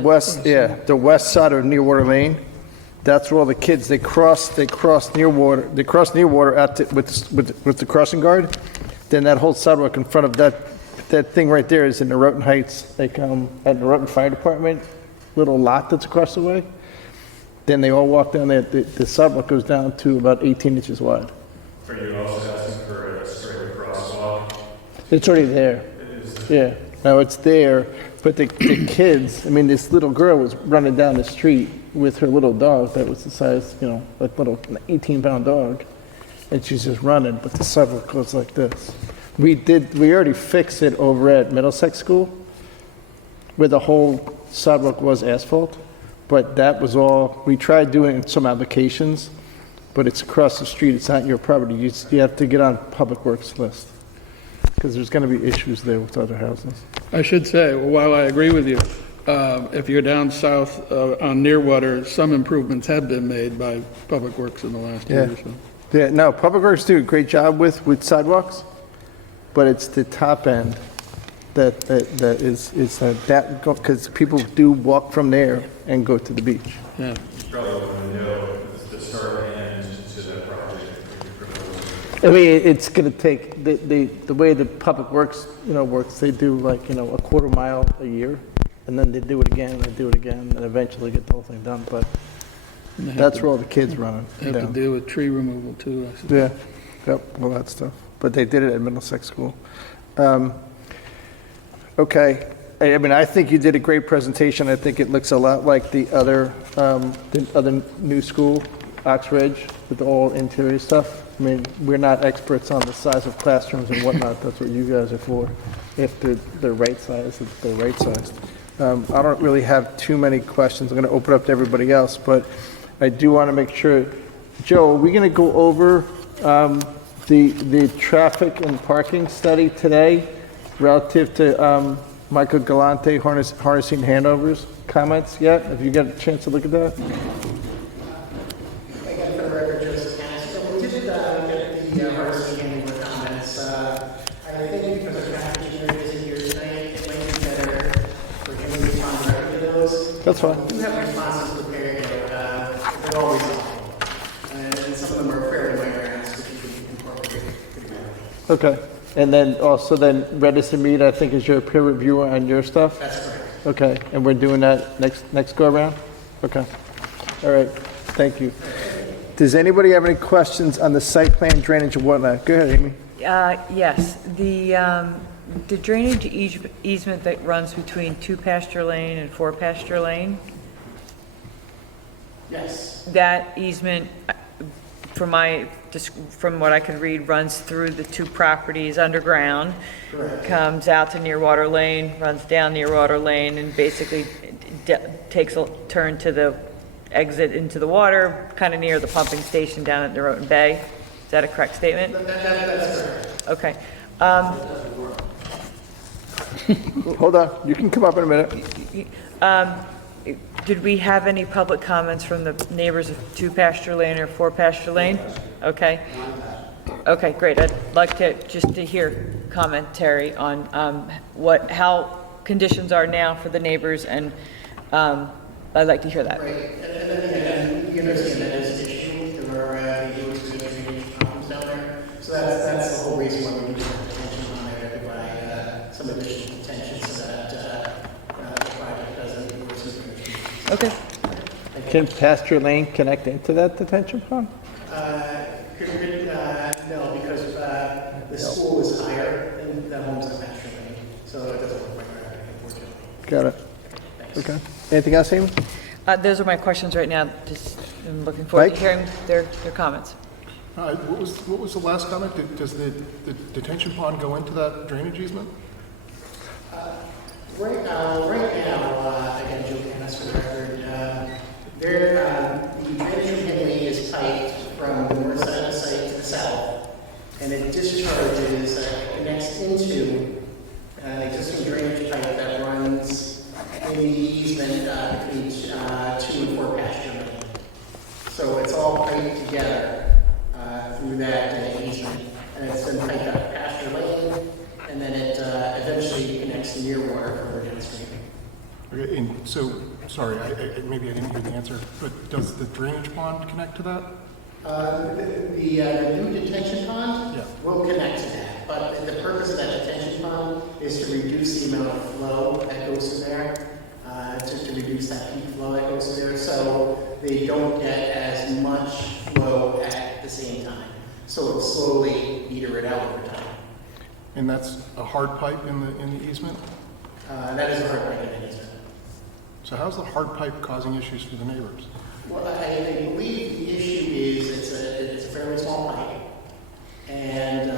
west side of Nearwater Lane. That's where all the kids, they cross Nearwater with the crossing guard, Then that whole sidewalk in front of that thing right there is in the Norotan Heights, like, at the Norotan Fire Department, little lot that's across the way. Then they all walk down there, the sidewalk goes down to about 18 inches wide. Are you also asking for a straight crosswalk? It's already there. It is. Yeah, no, it's there, but the kids, I mean, this little girl was running down the street with her little dog that was the size, you know, like little 18-pound dog, and she's just running, but the sidewalk goes like this. We already fixed it over at Middlesex School, where the whole sidewalk was asphalt, but that was all, we tried doing it in some applications, but it's across the street, it's not your property, you have to get on Public Works list, because there's gonna be issues there with other houses. I should say, well, while I agree with you, if you're down south on Nearwater, some improvements have been made by Public Works in the last year or so. Yeah, no, Public Works do a great job with sidewalks, but it's the top end that is that, because people do walk from there and go to the beach. Yeah. You probably want to know the start and end to that project that you're proposing. I mean, it's gonna take, the way the Public Works, works, they do like, a quarter mile a year, and then they do it again, and they do it again, and eventually get the whole thing done, but And they have that's to- where all the kids running Have to down. deal with tree removal too, I suppose. Yeah, yep, all that stuff. But they did it at Middlesex School. Okay, I mean, I think you did a great presentation. I think it looks a lot like the other new school, Oxridge, with all interior stuff. I mean, we're not experts on the size of classrooms and whatnot. That's what you guys are for. If they're right size, they're right sized. I don't really have too many questions. I'm going to open up to everybody else, but I do want to make sure. Joe, are we going to go over the traffic and parking study today relative to Michael Galante harnessing handovers comments yet? Have you got a chance to look at that? Again, for the record, Joseph Castro, we did get the harvesting handling comments. I think because our traffic engineer isn't here tonight, it might be better for him to respond directly to those. That's fine. We do have responses prepared, they're always helpful. And some of them are fairly minor asks, which you can incorporate pretty well. Okay. And then also then Redis and Mead, I think, is your peer reviewer on your stuff? That's correct. Okay, and we're doing that next go around? Okay. All right, thank you. Does anybody have any questions on the site plan, drainage and whatnot? Go ahead, Amy. Yes, the drainage easement that runs between 2 Pasture Lane and 4 Pasture Lane, Yes. that easement, from what I can read, runs through the 2 properties underground, comes out to Nearwater Lane, runs down Nearwater Lane, and basically takes a turn to the exit into the water, kind of near the pumping station down at Norotan Bay. Is that a correct statement? That's correct. Okay. Hold on, you can come up in a minute. Did we have any public comments from the neighbors of 2 Pasture Lane or 4 Pasture Lane? Okay. Okay, great. I'd like to hear commentary on how conditions are now for the neighbors, and I'd like to hear that. Right, and you understand that is an issue. There are neighbors who have problems down there. So that's the whole reason why we need to have attention on there, to provide some additional attention so that the project doesn't worsen. Okay. Can Pasture Lane connect into that detention pond? No, because the school is higher than the homes in Pasture Lane, so it doesn't work like that, unfortunately. Got it. Okay. Anything else, Amy? Those are my questions right now. Just I'm looking forward to Mike? hearing their comments. What was the last comment? Does the detention pond go into that drainage easement? Right now, again, Joe Cass for the record, the drainage handling is piped from the north side of the site to the south, and it discharges, connects into an existing drainage pipe that runs in the easement between 2 and 4 Pasture Lane. So it's all piped together through that easement, and it's been piped up Pasture Lane, and then it eventually connects to Nearwater further downstream. Okay, and so, sorry, maybe I didn't hear the answer, but does the drainage pond connect to that? The new detention pond Yeah. will connect to that. that. But the purpose of that detention pond is to reduce the amount of flow that goes in there, to reduce that peak flow that goes in there, so they don't get as much flow at the same time. So it'll slowly meter it out over time. And that's a hard pipe in the easement? That is a hard pipe in the easement. So how's the hard pipe causing issues for the neighbors? Well, I believe the issue is it's a fairly small pipe, and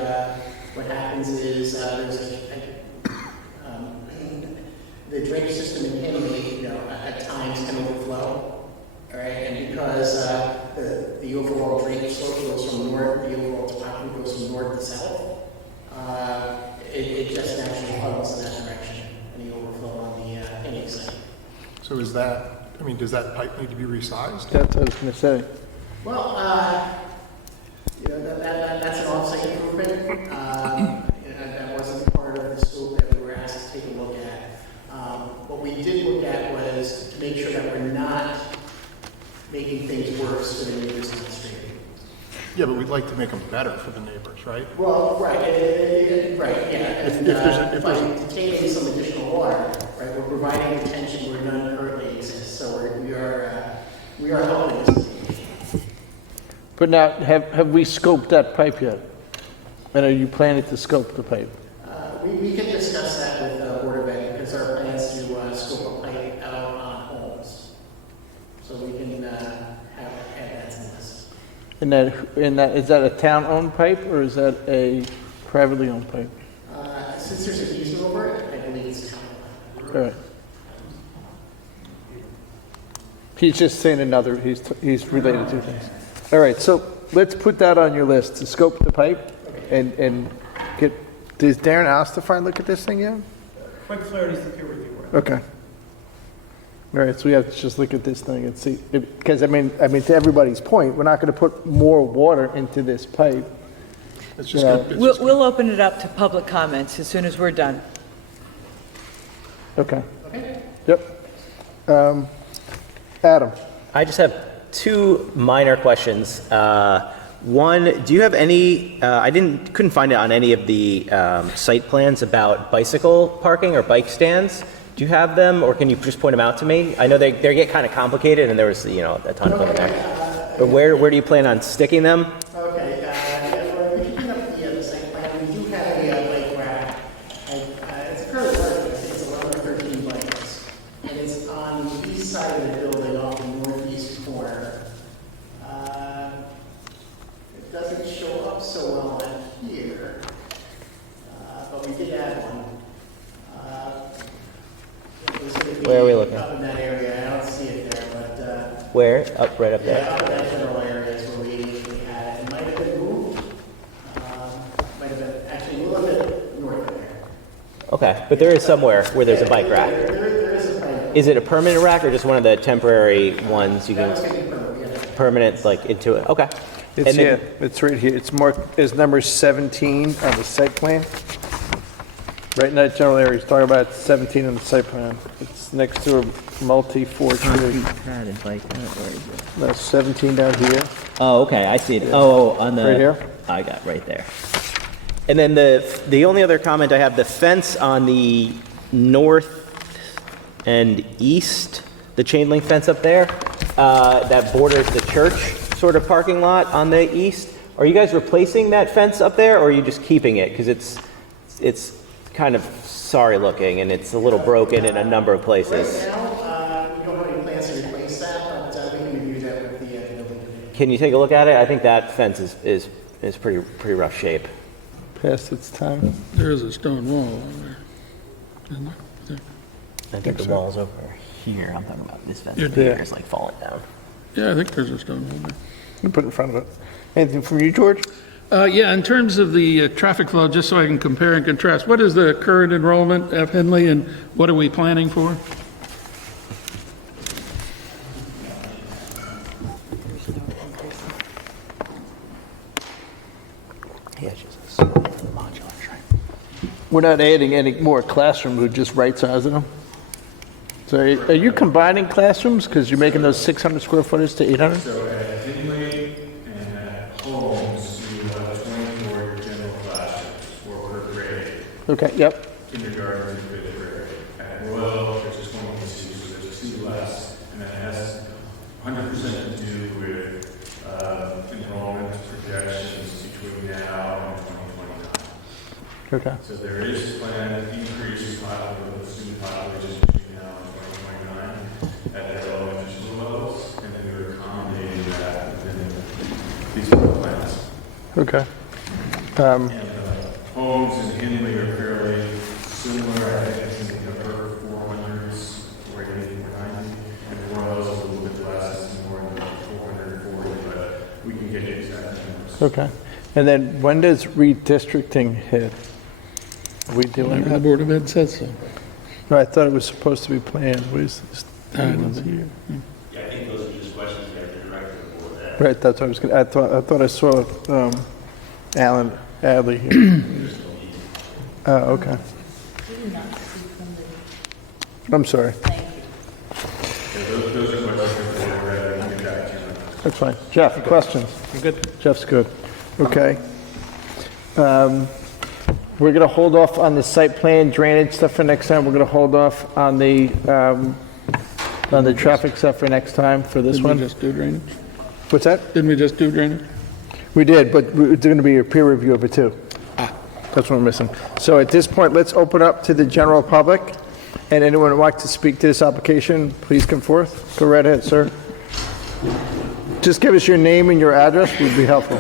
what happens is there's the drainage system in Henley, at times can overflow, all right, and because the overall drainage slope goes from north, the overall topography goes from north to south, it just naturally funnels in that direction, and the overflow on the Henley side. So does that pipe need to be resized? That's what I was going to say. Well, that's an off-site improvement. That wasn't part of the scope that we were asked to take a look at. What we did look at was to make sure that we're not making things worse for the neighbors on the street. Yeah, but we'd like to make them better for the neighbors, right? Well, right, yeah. If there's By taking some additional water, right, we're providing attention where none currently exists. So we are helping this. But now, have we scoped that pipe yet? And are you planning to scope the pipe? We can discuss that with Board of Ed, because our plans to scope a pipe out on homes. So we can add that to this. And is that a town-owned pipe, or is that a privately owned pipe? Since there's an easement over it, I believe it's town. All right. He's just saying he's related to things. All right, so let's put that on your list, to scope the pipe and get, does Darren Ostafine look at this thing yet? Mike Flaherty's the peer reviewer. Okay. All right, so we have to just look at this thing and see, because I mean, to everybody's point, we're not going to put more water into this pipe. It's just Yeah. gonna- We'll open it up to public comments as soon as we're done. Okay. Yep. Adam? I just have two minor questions. One, do you have any, I couldn't find it on any of the site plans about bicycle parking or bike stands. Do you have them, or can you just point them out to me? I know they get kind of complicated, and there was, a ton of them in there. But where do you plan on sticking them? Okay, we're picking up the site plan. We do have a bike rack. It's currently working. I think it's 11 or 13 bikes. And it's on the east side of the building off the northeast corner. It doesn't show up so well on here, but we did add one. It was gonna be Where are we looking? Up in that area. I don't see it there, but Where? Right up there. yeah, up in that general area is where we initially had it. It might have been moved. Might have been actually a little bit north of there. Okay, but there is somewhere where there's a bike rack. There is a bike. Is it a permanent rack or just one of the temporary ones you That was can, going to be permanent. Yeah. permanent, like into it? Okay. It's, And then- it's right here. It's marked as number 17 on the site plan. Right in that general area, he's talking about 17 on the site plan. It's next to a multi-four tree. That's 17 down here. Oh, okay, I see it. Oh, on the. Right here? I got right there. And then the only other comment I have, the fence on the north and east, the chain link fence up there, that borders the church sort of parking lot on the east. Are you guys replacing that fence up there, or are you just keeping it? Because it's kind of sorry looking, and it's a little broken in a number of places. Right now, we don't have any plans to replace that, but we can review that with the building committee. Can you take a look at it? I think that fence is pretty rough shape. Past its time. There is a stone wall on there. Isn't there? I think the wall's over here. I'm talking about this fence Yeah. over here is like falling down. Yeah, I think there's a stone wall there. You can put it in front of it. Anything from you, George? Yeah, in terms of the traffic flow, just so I can compare and contrast, what is the current enrollment at Henley, and what are we planning for? Yeah, it's just a modular train. We're not adding any more classrooms, we're just right-sizing them. So are you combining classrooms? Because you're making those 600 square footers to 800? So at Finley and at Holmes, you have 24 general classrooms, 4 Okay, yep, kindergarten, fifth grade. At Royal, there's 22, so there's 2 less, and that has 100% to do with enrollment projections between now and 2029. okay, So there is a planned increase in student population between now and 2029 at the elementary school levels, and then we're accommodating that within these plans. okay. And homes in Hinley are fairly similar. I think in the upper 400s, 480, 490, and Royal's a little bit less, it's more in the 440, but we can get you exact numbers. Okay. And then when does redistricting hit? Are we doing The that? Board of Ed says so. No, I thought it was supposed to be planned. What is this? I don't see it. Yeah, I think those are just questions you have to direct to the board. That Right, that's what I was gonna, I thought I saw, Alan Adley here. Oh, okay. I'm sorry. Those are questions that we're ready to get back to you on. That's fine. Jeff, questions? I'm good. Jeff's good. Okay. We're gonna hold off on the site plan drainage stuff for next time. We're gonna hold off on the traffic stuff for next time for this Didn't we one. just do drainage? What's that? Didn't we just do drainage? We did, but it's gonna be a peer review of it too. That's what we're missing. So at this point, let's open up to the general public. And anyone who'd like to speak to this application, please come forth. Go right ahead, sir. Just give us your name and your address would be helpful.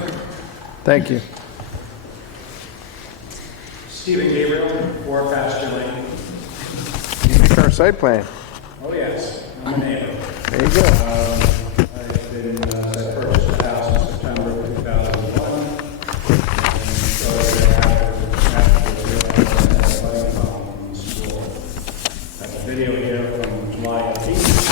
Thank you. Stephen Gabriel, 4 Pasture Lane. Our site plan. Oh, yes, I'm a neighbor. There you go. I've been, I purchased the house in September of 2001. And so after realized I had a flooding problem in the school. I have a video here from July 18th.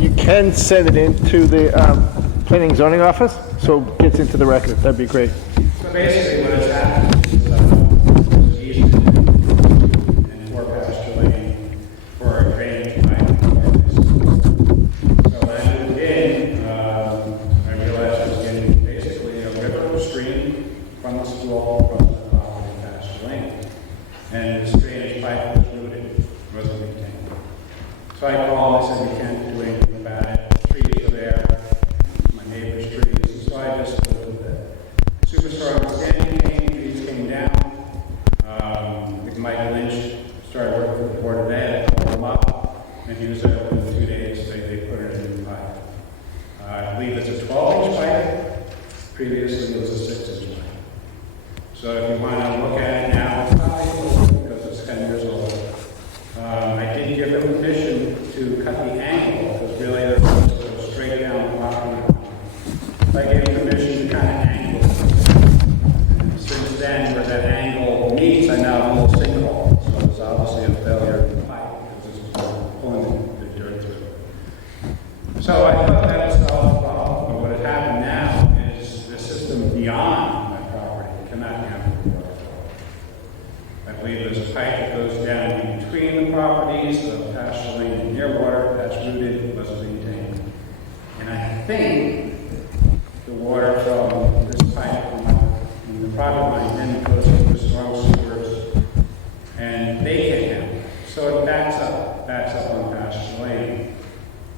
You can send it into the planning zoning office, so it gets into the record. That'd be great. So basically what has happened is there's an easement in 4 Pasture Lane for a drainage pipe. So when I moved in, I realized I was getting basically a river stream from the school from the property in Pasture Lane. And this drainage pipe was rooted, wasn't maintained. So I called, I said, we can't do anything about it. Trees are there, my neighbor's trees, so I just lived with it. Superstar was standing, trees came down. I think Mike Lynch started working for the board today, I called him up, and he was there within 2 days, they put it in the pipe. I believe it's a 12-inch pipe, previously it was a 6-inch pipe. So if you want to look at it now, it's probably old because it's 10 years old. I did give them permission to cut the angle, because really they're supposed to go straight down the property line. I gave them permission to kind of angle. And since then, where that angle meets, I now have a little sinkhole. So it's obviously a failure of the pipe, because it's pulling the dirt through. So I thought that was solved the problem. But what had happened now is the system beyond my property cannot handle the water flow. I believe there's a pipe that goes down in between the properties, the Pasture Lane and Nearwater, that's rooted, wasn't maintained. And I think the water from this pipe from the property line then goes into the storm sewers, and they can't handle it. So it backs up on Pasture Lane.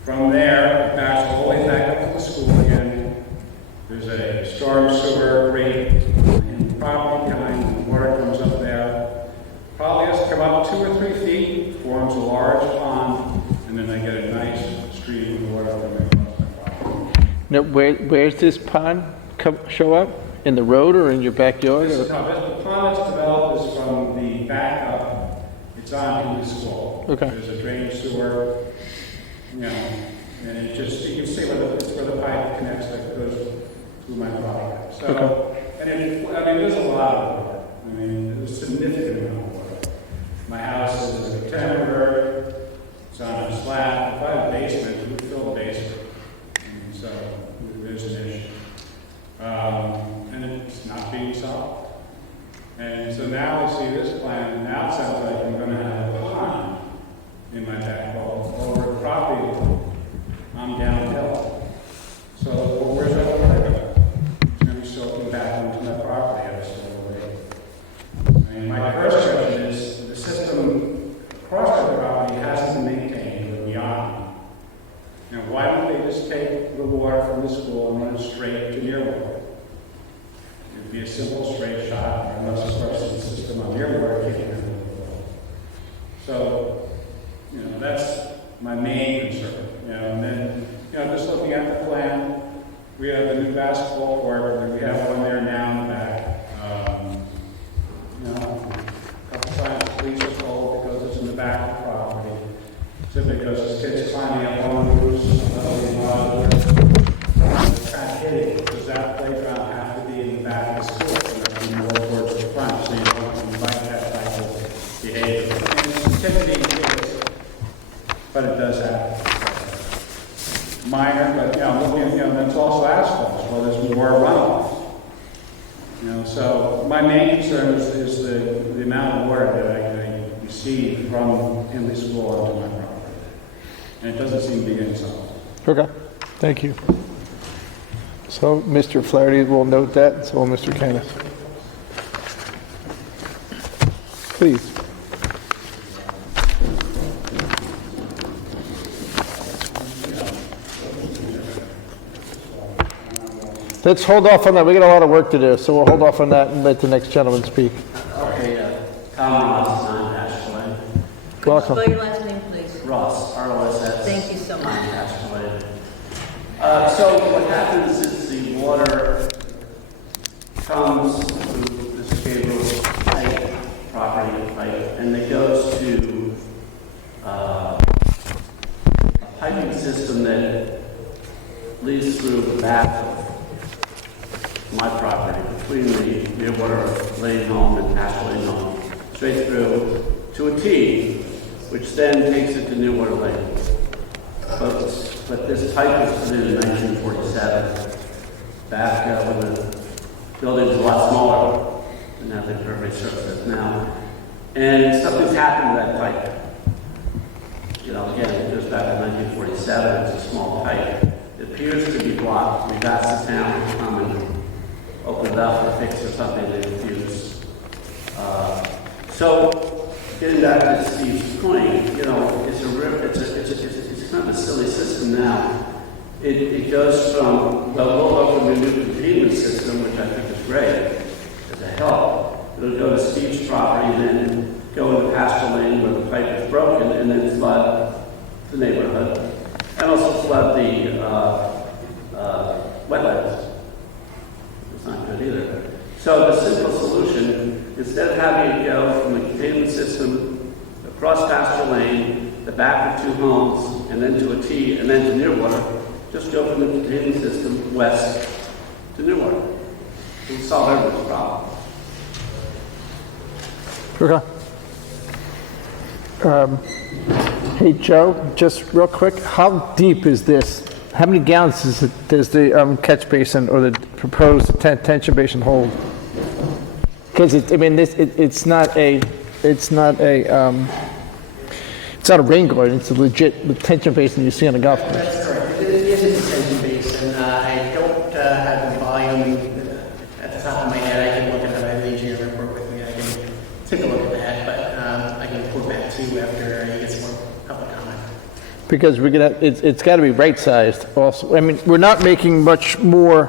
From there, it backs all the way back up to the school again. There's a storm sewer grate in the property behind, the water comes up there. Probably has to come up 2 or 3 feet, forms a large pond, and then I get a nice stream of water coming across my property. Now, where's this pond show up? In the road or in your backyard? The Or? pond that's developed is from the back up, it's on to the school. Okay. There's a drainage sewer, you know, and it just, you can see it's where the pipe connects that goes through my property. So, and there's a lot of water. I mean, there's a significant amount of water. My house is a timber, it's on a slab. If I had a basement, we would fill the basement. And so there's an issue. And it's not being solved. And so now we see this plan, and now it sounds like I'm gonna have a pond in my back wall over the property line. I'm downhill. So simple straight shot, unless of course the system on your water can't handle it. So, that's my main concern. And then, just looking at the plan, we have the new basketball court, and we have one there now in the back. A couple times police are called because it's in the back of the property. Simply because there's kids climbing up on the roofs, track hitting, does that playground have to be in the back of the school? So that we more towards the front, so you don't want to invite that type of behavior. It's intimidating kids, but it does happen. Minor, but looking at, that's also asphalt, so there's more runoff. So my main concern is the amount of water that I receive from Henley School onto my property. And it doesn't seem to be getting solved. Okay, thank you. So Mr. Flaherty will note that, so will Mr. Kenneth. Please. Let's hold off on that. We got a lot of work to do, so we'll hold off on that and let the next gentleman speak. Okay, Comm Ross, I'm Ashland. Welcome. Spell your last name, please. Ross, R-O-S-S. Thank you so much. Ashland. So what happens is the water comes through this Gabriel's pipe, property pipe, and it goes to a piping system that leads through the back of my property, between the Nearwater Lane home and Ash Lane home, straight through to a T, which then takes it to Nearwater Lane. But this pipe was put in 1947, back when the building was a lot smaller than how the pervious surface is now. And something's happened to that pipe. Again, it goes back to 1947, it's a small pipe. It appears to be blocked. We've asked the town to come and open it up or fix or something they refuse. So, getting back to Steve's point, it's kind of a silly system now. It goes from, we'll open a new containment system, which I think is great, as a help. It'll go to Steve's property and then go into pasture lane where the pipe is broken and then flood the neighborhood. And also flood the wetlands. It's not good either. So the simple solution, instead of having it go from the containment system across pasture lane, the back of two homes, and then to a T, and then to Nearwater, just go from the containment system west to Nearwater. It'll solve everyone's problem. Okay. Hey, Joe, just real quick, how deep is this? How many gallons does the catch basin or the proposed detention basin hold? Because it's not a rain garden. It's a legit detention basin you see on a golf course. That's correct. It is a detention basin. I don't have the volume at the top of my head. I can look at it. I have the engineer report with me. I can take a look at that, but I can report back to you after he gets more public comment. Because it's got to be right-sized also. I mean, we're not making much more,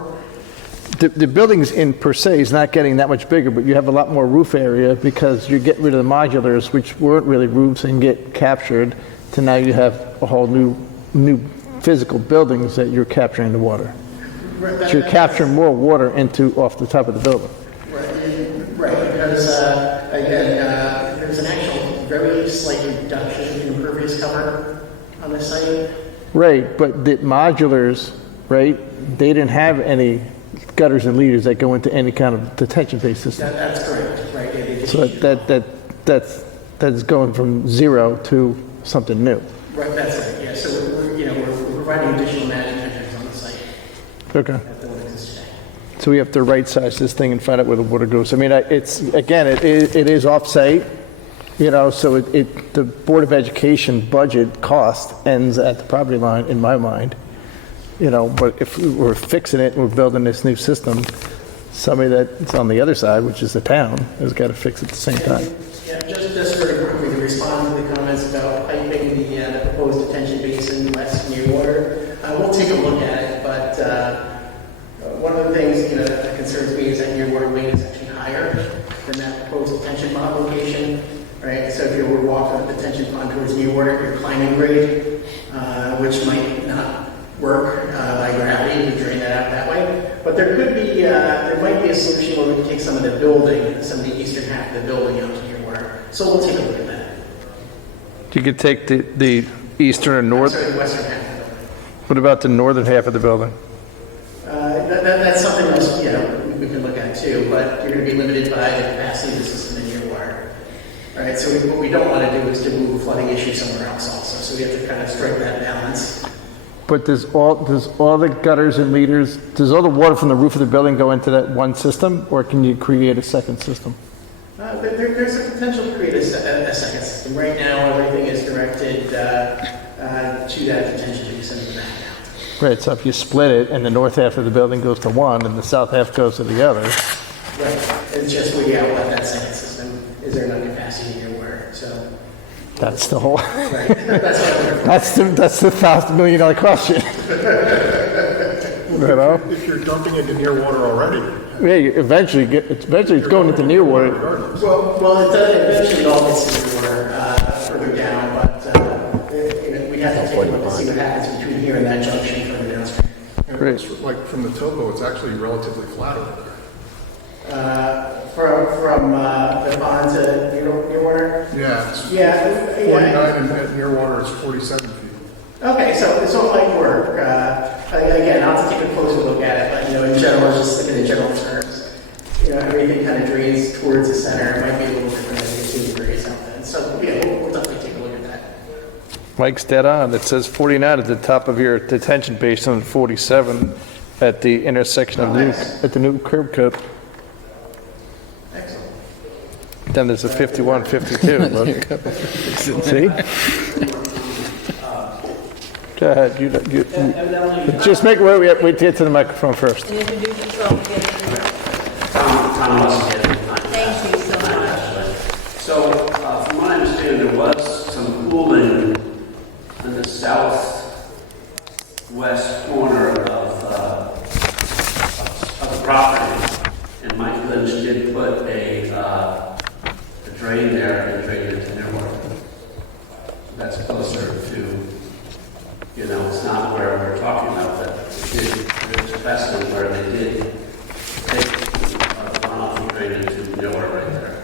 the buildings in per se is not getting that much bigger, but you have a lot more roof area because you're getting rid of the modulars, which weren't really roofs and get captured, to now you have a whole new physical buildings that you're capturing the water. So you're capturing more water off the top of the building. Right, because again, there's an actual very slight reduction in impervious cover on this site. Right, but the modulars, right, they didn't have any gutters and leaders that go into any kind of detention base system. That's correct, right. Yeah, So that's going from zero to something new. Right, that's right, yeah. So we're providing additional management measures on the site. Okay. That don't exist today. So we have to right-size this thing and find out where the water goes. I mean, it is off-site, so the Board of Education budget cost ends at the property line, in my mind. But if we're fixing it and we're building this new system, somebody that's on the other side, which is the town, has got to fix it at the same time. Yeah, just very quickly to respond to the comments about piping the proposed detention basin west near water. We'll take a look at it, but one of the things, concerns me is that your water lane is actually higher than that proposed detention pond location, right? So if you were to walk from the detention pond towards Nearwater, you're climbing grade, which might not work by gravity to drain that out that way. But there could be, there might be a solution where we can take some of the building, some of the eastern half of the building out to Nearwater. So we'll take a look at that. You could take the eastern and north. Sorry, the western half of the building. What about the northern half of the building? That's something else, we can look at too, but you're going to be limited by the capacity of the system in Nearwater. All right, so what we don't want to do is to move a flooding issue somewhere else also. So we have to kind of strike that balance. But does all the gutters and leaders, does all the water from the roof of the building go into that one system, or can you create a second system? There's a potential to create a second system. Right now, everything is directed to that detention basin in the back. Right, so if you split it and the north half of the building goes to one and the south half goes to the other. Right, it's just where you outlet that second system. Is there enough capacity anywhere? So That's the whole, right, that's what I'm that's the $1,000 million question. You know? If you're dumping into near water already. Yeah, eventually it's going into Nearwater. Well, it does, eventually it all gets to Nearwater further down, but we have to take a look to see what happens between here and that junction further downstream. And Great. it's like from the topo, it's actually relatively flat over there. From the pond to Nearwater? Yeah, it's Yeah. 49 and at near water it's 47 feet. Okay, so it might work. Again, I'll have to take a closer look at it, but in general, just looking at general terms, everything kind of drains towards the center. It might be a little different as you see or something. So we'll definitely take a look at that. Mike's dead on. It says 49 at the top of your detention basin and 47 at the intersection of at the new curb cut. Excellent. Then there's a 51, 52. Look. See? Go ahead. You just make wait to get to the microphone first. And introduce yourself again. Tom Muscat. Thank you so much. So, from what I understand, there was some cooling in the southwest corner of the property, and Mike Lynch did put a drain there and drained it to Nearwater. That's closer to, it's not where we're talking about, but there's a precedent where they did take the runoff and drain it to Nearwater right there.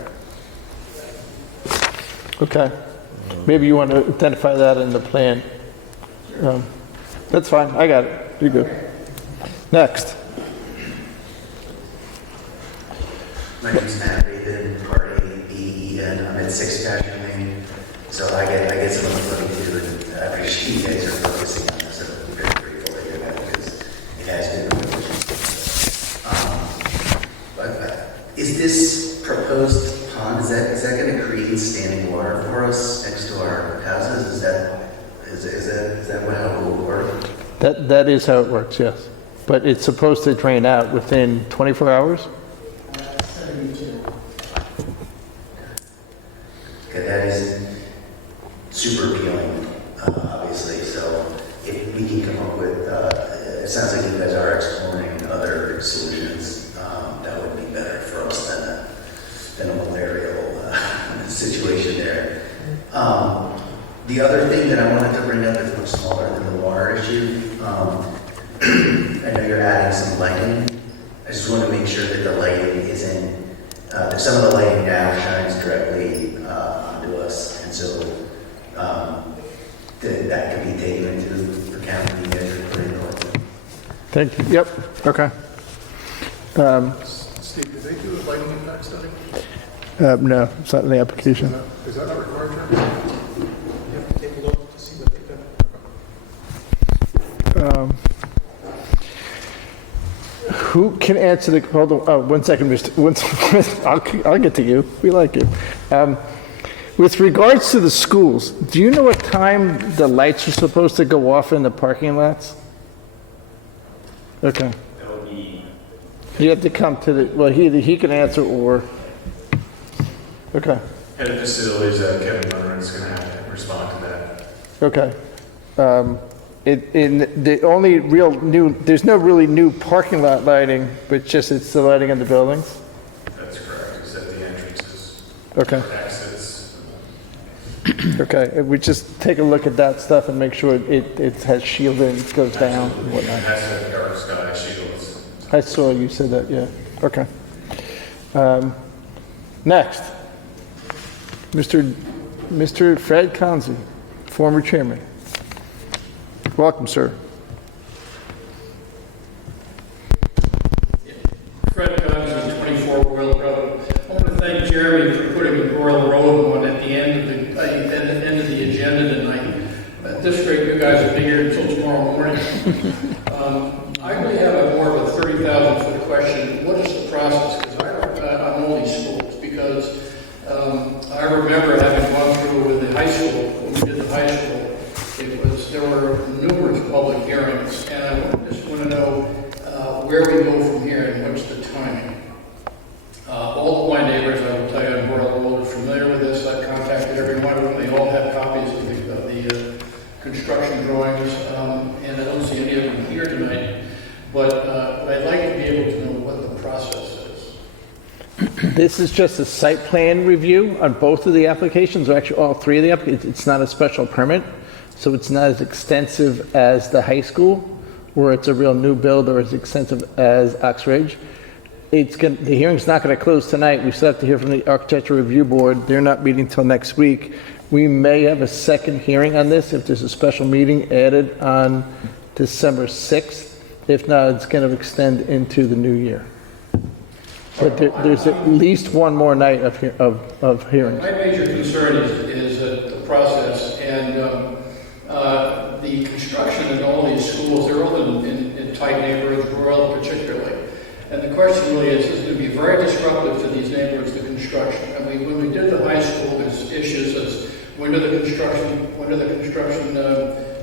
Okay. Maybe you want to identify that in the plan. That's fine. I got it. You're good. Next. My name's Matt Raven, R-A-B-E-N. I'm at 6 Passion Lane, so I get some of the flooding too, and I appreciate you guys are focusing on this. I'm very grateful to hear that because it has been a real issue. But is this proposed pond, is that going to create standing water for us next to our houses? Is that how it will work? That is how it works, yes. But it's supposed to drain out within 24 hours? 72. Okay, that is super appealing, obviously. So if we can come up with, it sounds like you guys are exploring other solutions that would be better for us than a malarial situation there. The other thing that I wanted to bring up is much smaller than the water issue. I know you're adding some lighting. I just want to make sure that the lighting isn't, some of the lighting now shines directly onto us, and so that could be taken into account when you guys are putting it on. Thank you. Yep. Okay. Steve, did they do a lighting impact study? No, it's not in the application. Is that not required, Jeremy? You have to take a look to see what they've done. Who can answer the, hold on, 1 second, I'll get to you. We like you. With regards to the schools, do you know what time the lights are supposed to go off in the parking lots? Okay. That would be, You have to come to the, well, he can answer or, okay, Head of facilities, Kevin Munner is going to have to respond to that. okay. the only real new, there's no really new parking lot lighting, but just it's the lighting on the buildings? That's correct, except the entrances. Okay. Or exits. Okay, we just take a look at that stuff and make sure it has shielding, it goes down and It whatnot. has to have dark sky shields. I saw you said that, yeah. Okay. Next, Mr. Fred Conzi, former chairman. Welcome, sir. Fred Commons, 24 Royal Road. I want to thank Jeremy for putting the Royal Road one at the end of the agenda tonight. At this rate, you guys will be here until tomorrow morning. I really have more of a 30,000-foot question. What is the process? Because I don't on all these schools, because I remember having gone through with the high school, when we did the high school, there were numerous public hearings, and I just want to know where we go from here and what's the timing. All of my neighbors, I will tell you, on Royal Road are familiar with this. I've contacted every one of them. They all have copies of the construction drawings, and I don't see any of them here tonight. But I'd like to be able to know what the process is. This is just a site plan review on both of the applications, or actually all three of the applications. It's not a special permit, so it's not as extensive as the high school, where it's a real new build, or as extensive as Oxridge. The hearing's not going to close tonight. We still have to hear from the Architecture Review Board. They're not meeting till next week. We may have a second hearing on this if there's a special meeting added on December 6th. If not, it's going to extend into the new year. But there's at least one more night of hearings. My major concern is the process, and the construction in all these schools. They're all in tight neighborhoods, rural particularly. And the question really is going to be very disruptive to these neighborhoods, the construction. And when we did the high school, there's issues as when do the construction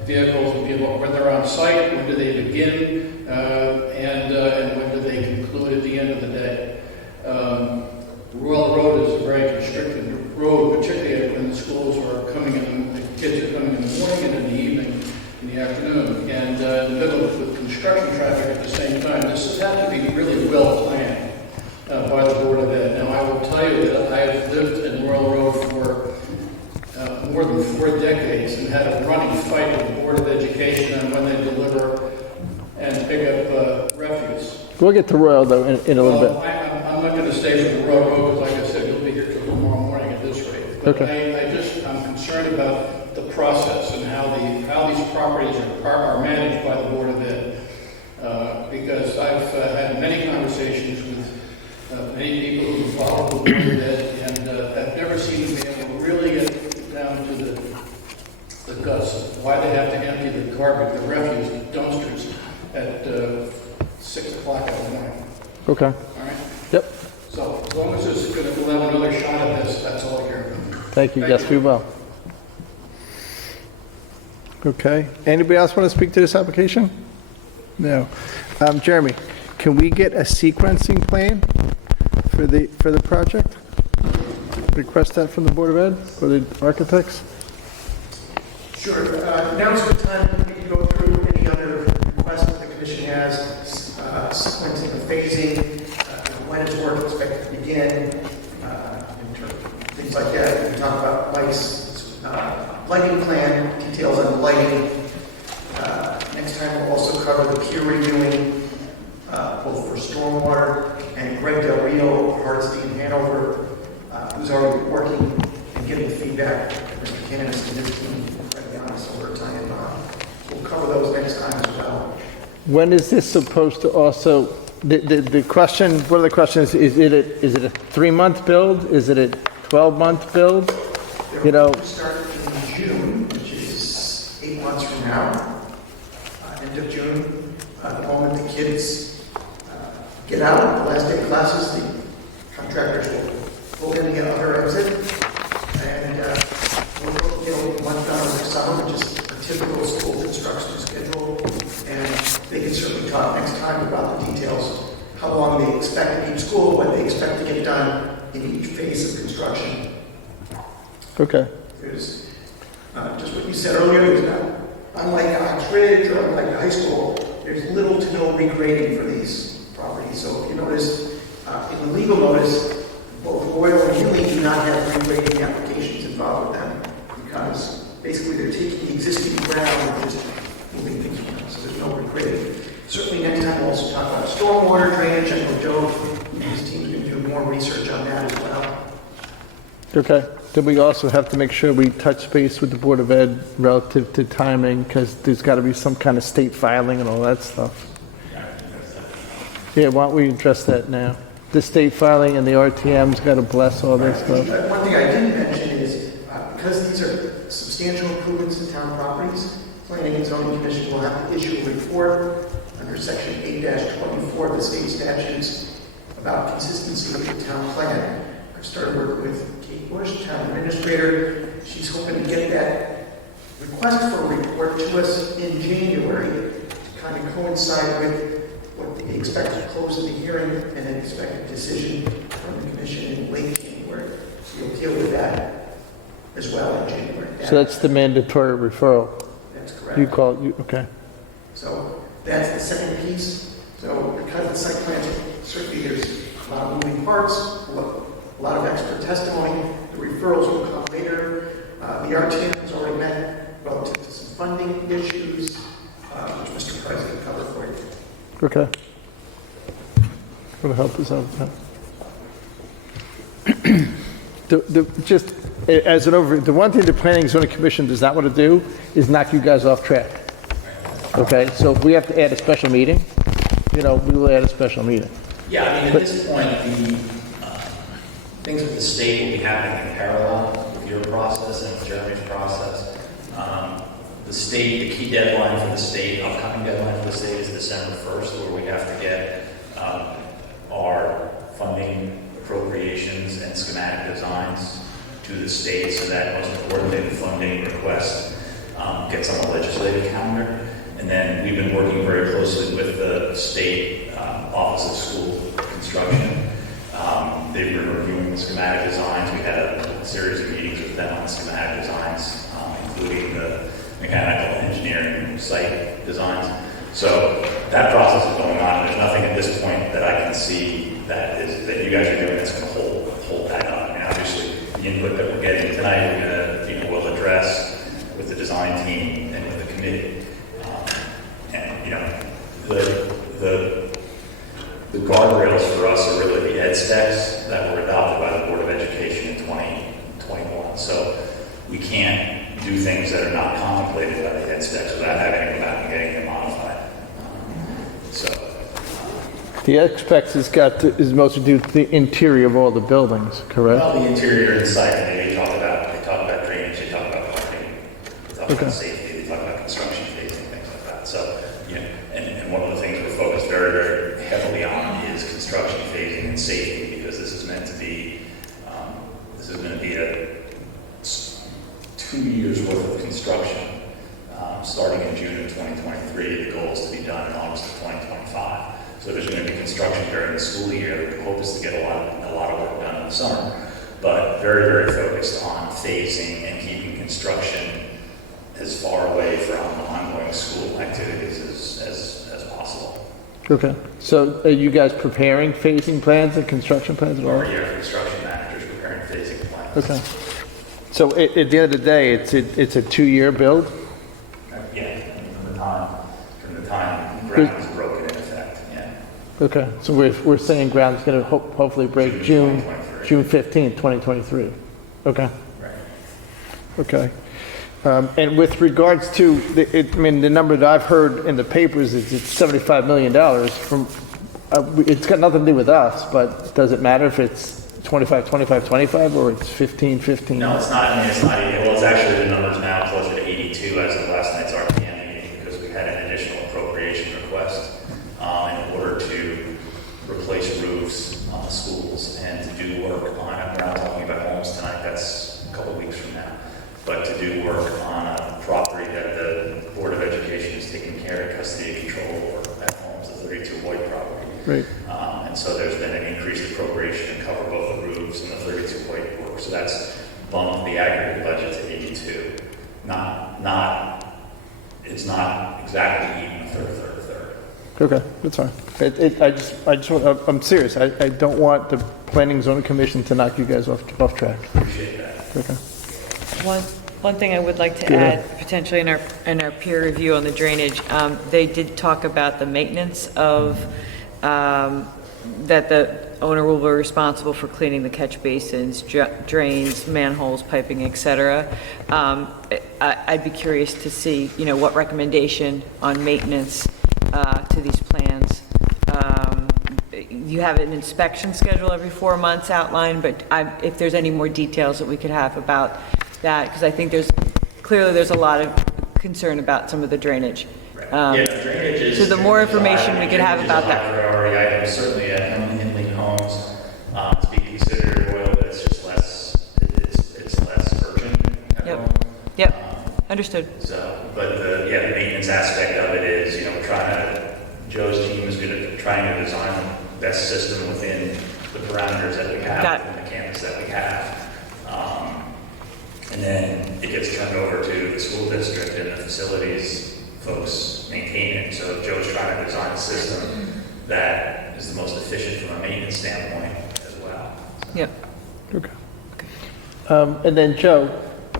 vehicles will be able, when they're on site, when do they begin, and when do they conclude at the end of the day. Royal Road is a very constricted road, particularly when the schools are coming in, the kids are coming in the morning and in the evening, in the afternoon, and in the middle with construction traffic at the same time. This has had to be really well planned by the Board of Ed. Now, I will tell you that I have lived in Royal Road for more than 4 decades and had a running fight with the Board of Education on when they deliver and pick up refuse. We'll get to Royal, though, in a little bit. I'm not going to stay for the Royal Road, because like I said, you'll be here till tomorrow morning at this rate. But Okay. I'm concerned about the process and how these properties are managed by the Board of Ed. Because I've had many conversations with many people who follow the Board of Ed, and I've never seen them be able to really get down to the guts of why they have to empty the garbage, the refuse, the dumpsters at 6 o'clock in the morning. Okay. All right? Yep. So as long as it's going to we'll have another shot at this, that's all I care about. Thank you. Yes, we will. Okay. Anybody else want to speak to this application? No. Jeremy, can we get a sequencing plan for the project? Request that from the Board of Ed or the architects? Sure. Now's the time to go through any other requests that the commission has, sequencing and phasing, when is work expected to begin, in terms of things like that. We talk about lights, lighting plan, details on the lighting. Next time we'll also cover the peer reviewing, both for stormwater, and Greg Del Rio, Hardesty in Hanover, who's already working and getting feedback. Mr. Candace and his team, Greg Giannis over at Time and Bond. We'll cover those next time as well. When is this supposed to also, the question, one of the questions is it a 3-month build? Is it a 12-month build? You know, We start in June, which is 8 months from now, end of June. The moment the kids get out, the last day of classes, the contractors will pull in the other exit, and we'll get a month done next summer, which is a typical school construction schedule, and they can certainly talk next time about the details, how long they expect to be in school, what they expect to get done in each phase of construction. okay. There's just what you said earlier, there's not unlike Ox Ridge or unlike the high school, there's little to no regrading for these properties. So if you notice, in the legal notice, both Royal and Healy do not have regrading applications involved with them because basically they're taking the existing ground and just moving things around. So there's no regrading. Certainly next time we'll also talk about stormwater drainage. I know Joe and his team's going to do more research on that as well. Okay. Then we also have to make sure we touch base with the Board of Ed relative to timing, because there's got to be some kind of state filing and all that stuff. Yeah, why don't we address that now? The state filing and the RTM's got to bless all this stuff. One thing I didn't mention is, because these are substantial improvements in town properties, Planning and Zoning Commission will have to issue a report under Section 8-24 of the state statutes about consistency with the town plan. I've started working with Kate Bush, town administrator. She's hoping to get that request for a report to us in January to kind of coincide with what we expect to close in the hearing and an expected decision from the commission in late January. So you'll deal with that as well in January. So that's the mandatory referral. That's correct. You call it, okay. So that's the second piece. So because the site plan, certainly there's a lot of moving parts, a lot of expert testimony. The referrals will come later. The RTM has already met relative to some funding issues, which Mr. President covered for you. Okay. Will help us out. Just as an overview, the one thing the Planning and Zoning Commission does not want to do is knock you guys off track. Okay, so if we have to add a special meeting, we will add a special meeting. Yeah, I mean, at this point, the things with the state will be happening in parallel with your process and with Jeremy's process. The state, the key deadline for the state, upcoming deadline for the state is December 1st, where we have to get our funding appropriations and schematic designs to the state, so that most importantly, the funding request gets on the legislative calendar. And then we've been working very closely with the state Office of School Construction. They've been reviewing the schematic designs. We had a series of meetings with them on schematic designs, including the mechanical engineering site designs. So that process is going on. There's nothing at this point that I can see that you guys are doing that's going to hold that up. I mean, obviously, the input that we're getting tonight, we'll address with the design team and with the committee. The guardrails for us are really the ed specs that were adopted by the Board of Education in 2021. So we can't do things that are not contemplated by the ed specs without having to go back and getting them modified. The ed specs is mostly due to the interior of all the buildings, correct? Well, the interior inside, they talk about drainage, they talk about parking, they talk about safety, they talk about construction phasing, things like that. So, and one of the things we're focused very, very heavily on is construction phasing and safety, because this is meant to be, this is going to be a 2 years worth of construction, starting in June of 2023. The goal is to be done in August of 2025. So there's going to be construction during the school year. The hope is to get a lot of work done in the summer, but very, very focused on phasing and keeping construction as far away from ongoing school activities as possible. Okay. So are you guys preparing phasing plans and construction plans at all? Every year, construction managers preparing phasing plans. Okay. So at the end of the day, it's a 2-year build? Yeah, from the time ground is broken in effect, yeah. Okay, so we're saying ground's going to hopefully break June 15th, 2023. Okay. Right. Okay. And with regards to, the number that I've heard in the papers is it's $75 million from, it's got nothing to do with us, but does it matter if it's 25, 25, 25, or it's 15, 15? No, it's not. I mean, it's not. Well, it's actually the numbers now closer to 82 as of last night's RPM meeting, because we had an additional appropriation request in order to replace roofs on the schools and to do work on. We're not talking about homes tonight. That's a couple of weeks from now. But to do work on a property that the Board of Education is taking care of custody and control over at homes, the 32 White property. Right. And so there's been an increased appropriation to cover both the roofs and the 32 White work. So that's bumped the aggregate budget to 82. Not it's not exactly even a third. Okay, that's fine. I'm serious. I don't want the Planning and Zoning Commission to knock you guys off track. Appreciate that. Okay. One thing I would like to Go ahead. add, potentially in our peer review on the drainage, they did talk about the maintenance of, that the owner will be responsible for cleaning the catch basins, drains, manholes, piping, et cetera. I'd be curious to see, what recommendation on maintenance to these plans. You have an inspection schedule every 4 months outlined, but if there's any more details that we could have about that, because I think there's a lot of concern about some of the drainage. Drainage is. So the more information we could have about that. Priority item, certainly at Hindley Homes, to be considered oil, but it's just it's less urgent. Yep, understood. So, but the maintenance aspect of it is, Joe's team is good at trying to design the best system within the parameters that we have, within the campus that we have. And then it gets turned over to the school district and the facilities folks maintain it. So Joe's trying to design a system that is the most efficient from a maintenance standpoint as well. Yep. Okay. And then Joe,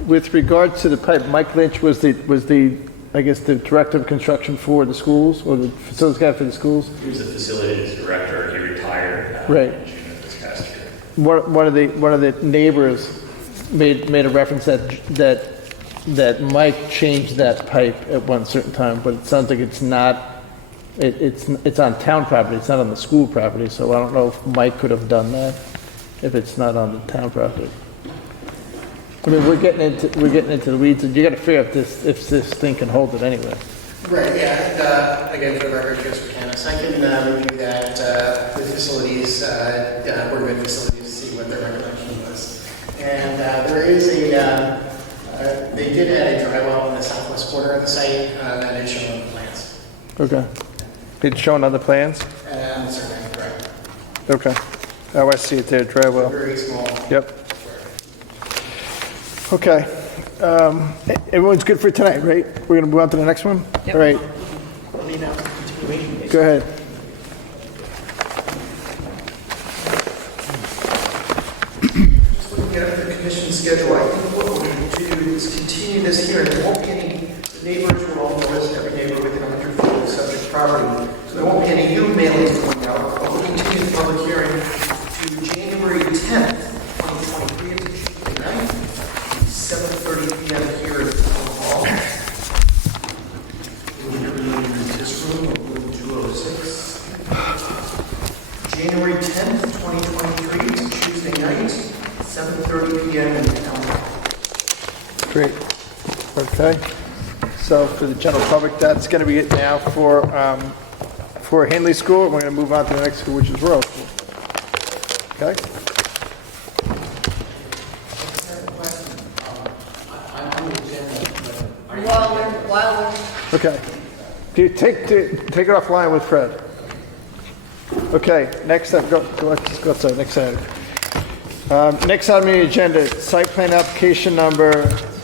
with regard to the pipe, Mike Lynch was the I guess the director of construction for the schools, or the facilities guy for the schools. He was the facilities director. He retired right in June of this past year. One of the neighbors made a reference that Mike changed that pipe at one certain time, but it sounds like it's not. It's on town property. It's not on the school property. So I don't know if Mike could have done that if it's not on the town property. I mean, we're getting into the weeds, and you got to figure out if this thing can hold it anyway. Right, yeah, and again, for the record, Chris Buchanan, I can review that with facilities, Board of Ed facilities, to see what their recollection was. And there is they did add a dry well in the southwest corner of the site, that is shown on the plans. Okay. It's shown on the plans? On the survey, correct. Okay. Oh, I see it there, dry well. Very small. Yep. Okay. Everyone's good for tonight, right? We're going to move on to the next one? Yep. All right. Let me know. Go ahead. Just looking at the commission schedule, I think what we're going to do is continue this hearing. There won't be any, the neighbors will all notice, every neighbor within 100 feet of the subject property. So there won't be any new mailings going out, but we'll continue the public hearing to January 10th, 2023, at Tuesday night, 7:30 p.m. here at Town Hall. We'll be in this room, room 206. January 10th, 2023, it's Tuesday night, 7:30 p.m. in Town Hall. Great. Okay. So for the general public, that's going to be it now for Hanley School. We're going to move on to the next school, which is Royal School. Okay? Okay. Take it offline with Fred. Okay, next up, let's go outside, next item. Next item on the agenda, site plan application number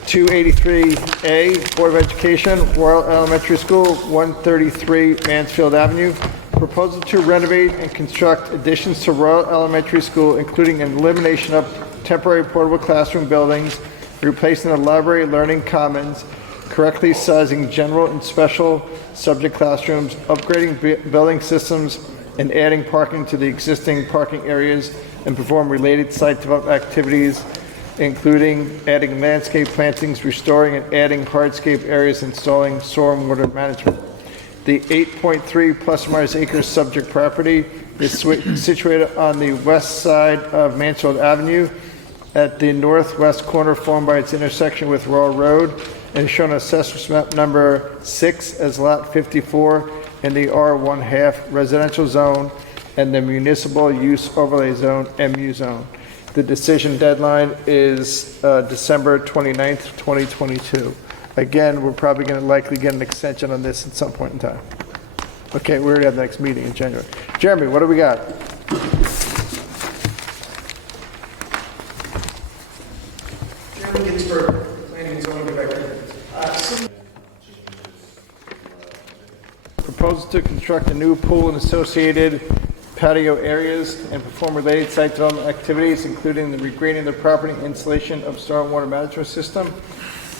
283A, Board of Education, Royal Elementary School, 133 Mansfield Avenue. Proposal to renovate and construct additions to Royal Elementary School, including an elimination of temporary portable classroom buildings, replacing the library learning commons, correctly sizing general and special subject classrooms, upgrading building systems, and adding parking to the existing parking areas, and perform related site development activities, including adding landscape plantings, restoring and adding hardscape areas, installing stormwater management. The 8.3 plus or minus acres subject property is situated on the west side of Mansfield Avenue at the northwest corner formed by its intersection with Royal Road, and is shown on assessment map number 6 as lot 54 in the R1/2 residential zone and the municipal use overlay zone, MU zone. The decision deadline is December 29th, 2022. Again, we're probably going to likely get an extension on this at some point in time. Okay, we already have the next meeting in January. Jeremy, what do we got? Jeremy Ginsburg, Planning and Zoning Director. to construct a new pool and associated patio areas and perform related site development activities, including the regrading of the property, installation of stormwater management system.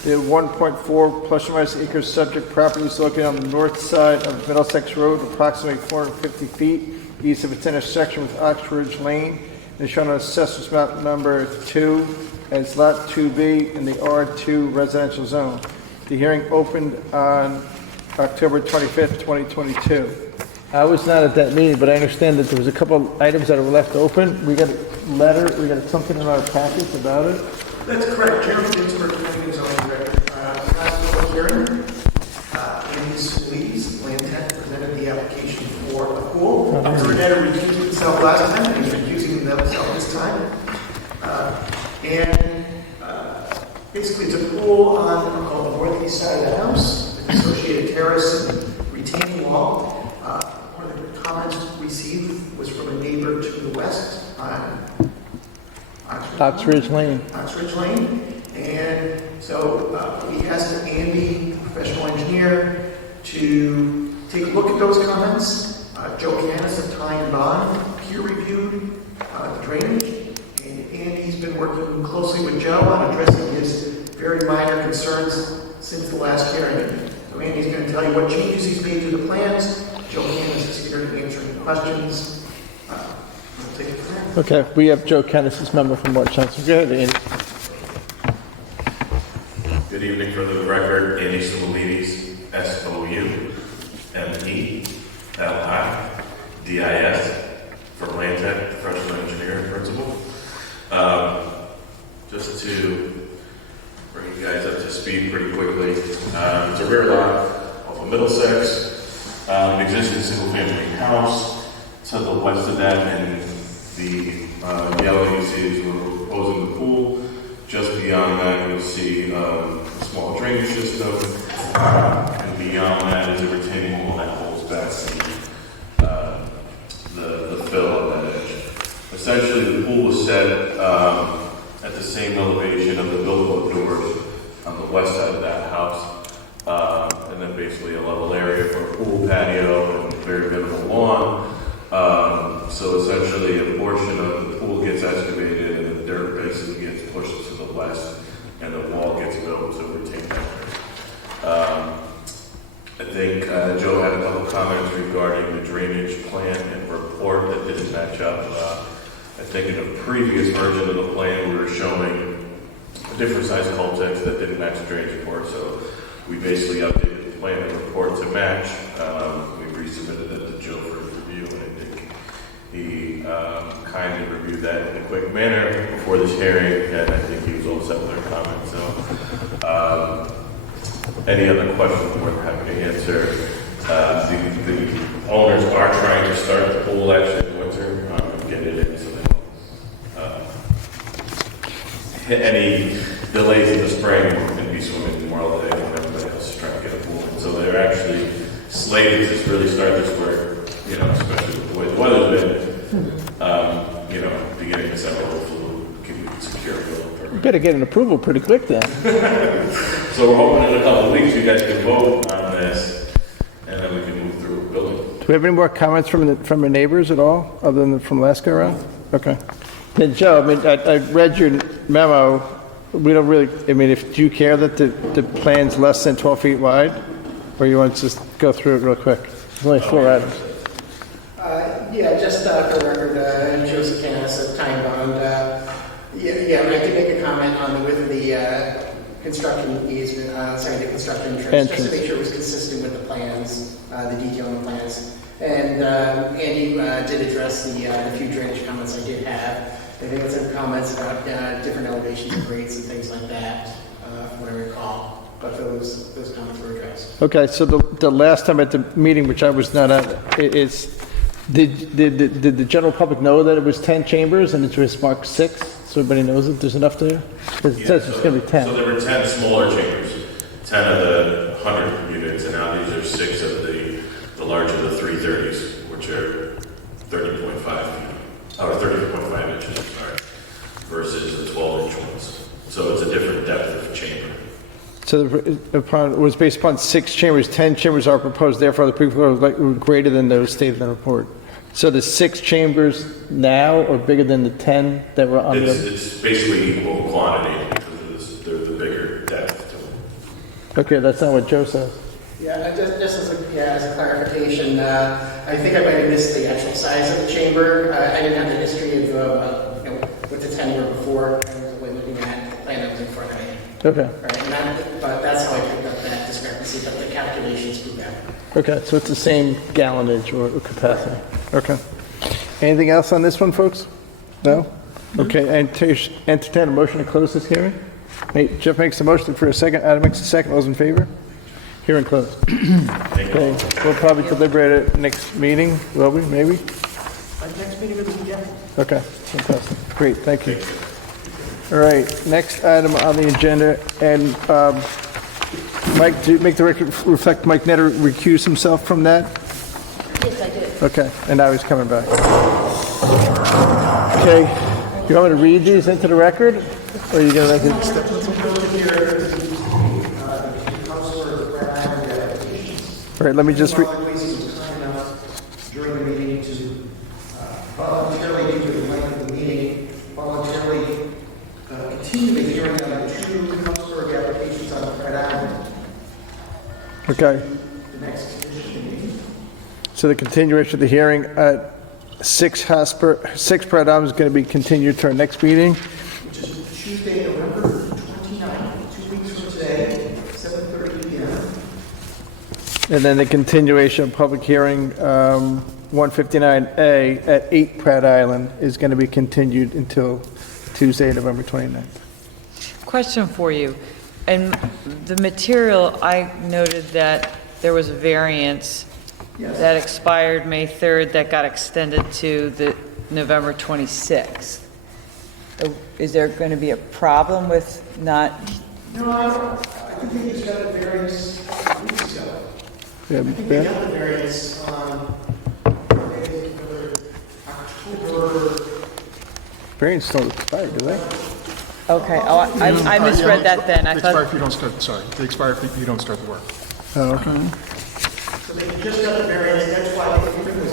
The 1.4 plus or minus acres subject property is located on the north side of Middlesex Road, approximately 450 feet east of its intersection with Oxford Lane, and is shown on Assessor's Map number 2 as Lot 2B in the R2 residential zone. The hearing opened on October 25th, 2022. I was not at that meeting, but I understand that there was a couple of items that were left open. We got a letter, we got something in our package about it. That's correct. Jeremy Ginsburg, planning and zoning director. Last public hearing, Andy Solis, Land Tech, presented the application for a pool. Mr. Renetta recused himself last time, and he's recusing himself this time. Basically, it's a pool on the northeast side of the house, an associated terrace and retaining wall. One of the comments received was from a neighbor to the west on Oxford Lane. Oxford Lane. And so we asked Andy, professional engineer, to take a look at those comments. Joe Canis of Ty and Bond peer-reviewed the drainage. And Andy's been working closely with Joe on addressing his very minor concerns since the last hearing. So Andy's going to tell you what changes he's made to the plans. Joe Canis is here to answer any questions. We'll take it from there. Okay, we have Joe Kennis's memo from March 9th. So go ahead, Andy. Good evening. For the record, Andy Soumalides, S-O-U-M-E-L-I-D-I-S, from Land Tech, professional engineer and principal. Just to bring you guys up to speed pretty quickly, it's a rear lot off of Middlesex, an existing single-family house. To the west of that, and the yellow you see is we're proposing the pool. Just beyond that, you'll see a small drainage system, and beyond that is a retaining wall that holds back the fill of that edge. Essentially, the pool was set at the same elevation of the billboard doors on the west side of that house, and then basically a level area for a pool patio and very minimal lawn. So essentially, a portion of the pool gets excavated, and the dirt basically gets pushed to the west, and the wall gets built to retain that. I think Joe had a couple comments regarding the drainage plan and report that didn't match up. I think in a previous version of the plan, we were showing a different size cul-de-sacs that didn't match the drainage report, so we basically updated the plan and report to match. We resubmitted it to Joe for review, and I think he kindly reviewed that in a quick manner before this hearing, and I think he was all set with our comments. So, any other questions we're happy to answer. The owners are trying to start the pool actually in winter, and get it in so they don't hit any delays in the spring and be swimming Memorial Day when everybody else is trying to get a pool. And so they're actually slated to really start this work, especially with the way the weather's been, beginning of December, hopefully we can secure it. You better get an approval pretty quick then. So we're hoping in a couple of weeks you guys can vote on this, and then we can move through building. Do we have any more comments from the neighbors at all, other than from last go around? Okay. Then Joe, I read your memo. We don't really, do you care that the plan's less than 12 feet wide? Or you want to just go through it real quick? There's only 4 items. Yeah, just for the record, Joseph Canis of Time Bond. I did make a comment on the width of the construction easement, the construction entrance, just to make sure it was consistent with the plans, the detailing plans. And Andy did address the few drainage comments I did have. I think had some comments about different elevations and grades and things like that, from what I recall. But those comments were addressed. Okay, so the last time at the meeting, which I was not at, did the general public know that it was 10 chambers and it was marked 6? So everybody knows that there's enough there? Because it says it's going to be 10. So there were 10 smaller chambers, 10 of the 100 units, and now these are 6 of the larger, the 330s, which are 30.5 or 30.5 inches, sorry, versus the 12-inch ones. So it's a different depth of chamber. So it was based upon 6 chambers, 10 chambers are proposed, therefore the pre-proposed were greater than those stated in the report. So the 6 chambers now are bigger than the 10 that were on the... It's basically equal quantity because they're the bigger depth to them. Okay, that's not what Joe says. Yeah, just as a clarification, I think I might have missed the actual size of the chamber. I didn't have the history of what the 10 were before. I was only looking at the plan that was in front of me. Okay. Right, but that's how I picked up that discrepancy, but the calculations prove that. Okay, so it's the same gallonage or capacity. Okay. Anything else on this one, folks? No? Okay, entertain a motion to close this hearing. Jeff makes the motion for a second, Adam makes a second, all those in favor? Hearing closed. Okay, we'll probably deliberate it next meeting, will we, maybe? Next meeting of the weekend. Okay, fantastic. Great, thank you. All right, next item on the agenda, and Mike, do you make the record reflect Mike Netter recused himself from that? Yes, I did. Okay, and now he's coming back. Okay, you want me to read these into the record? Or are you going to make it? All right, let me just read. During the meeting to voluntarily, due to the length of the meeting, voluntarily continue the hearing on the 2 Cumsburg applications on Pratt Island. Okay. The next meeting. So the continuation of the hearing at 6 Pratt Island is going to be continued to our next meeting. Which is Tuesday, November 29th, 2 weeks from today, 7:30 p.m. And then the continuation of public hearing, 159A at 8 Pratt Island is going to be continued until Tuesday, November 29th. Question for you. And the material, I noted that there was a variance that expired May 3rd that got extended to the November 26th. Is there going to be a problem with not? No, I think they just got a variance weeks ago. Yeah, I think they got the variance on October. Variance still expired, do they? Okay, oh, I misread that then. I They expire thought, if you don't start, sorry, they expire if you don't start the work. Oh, okay. So they just got the variance, that's why the hearing was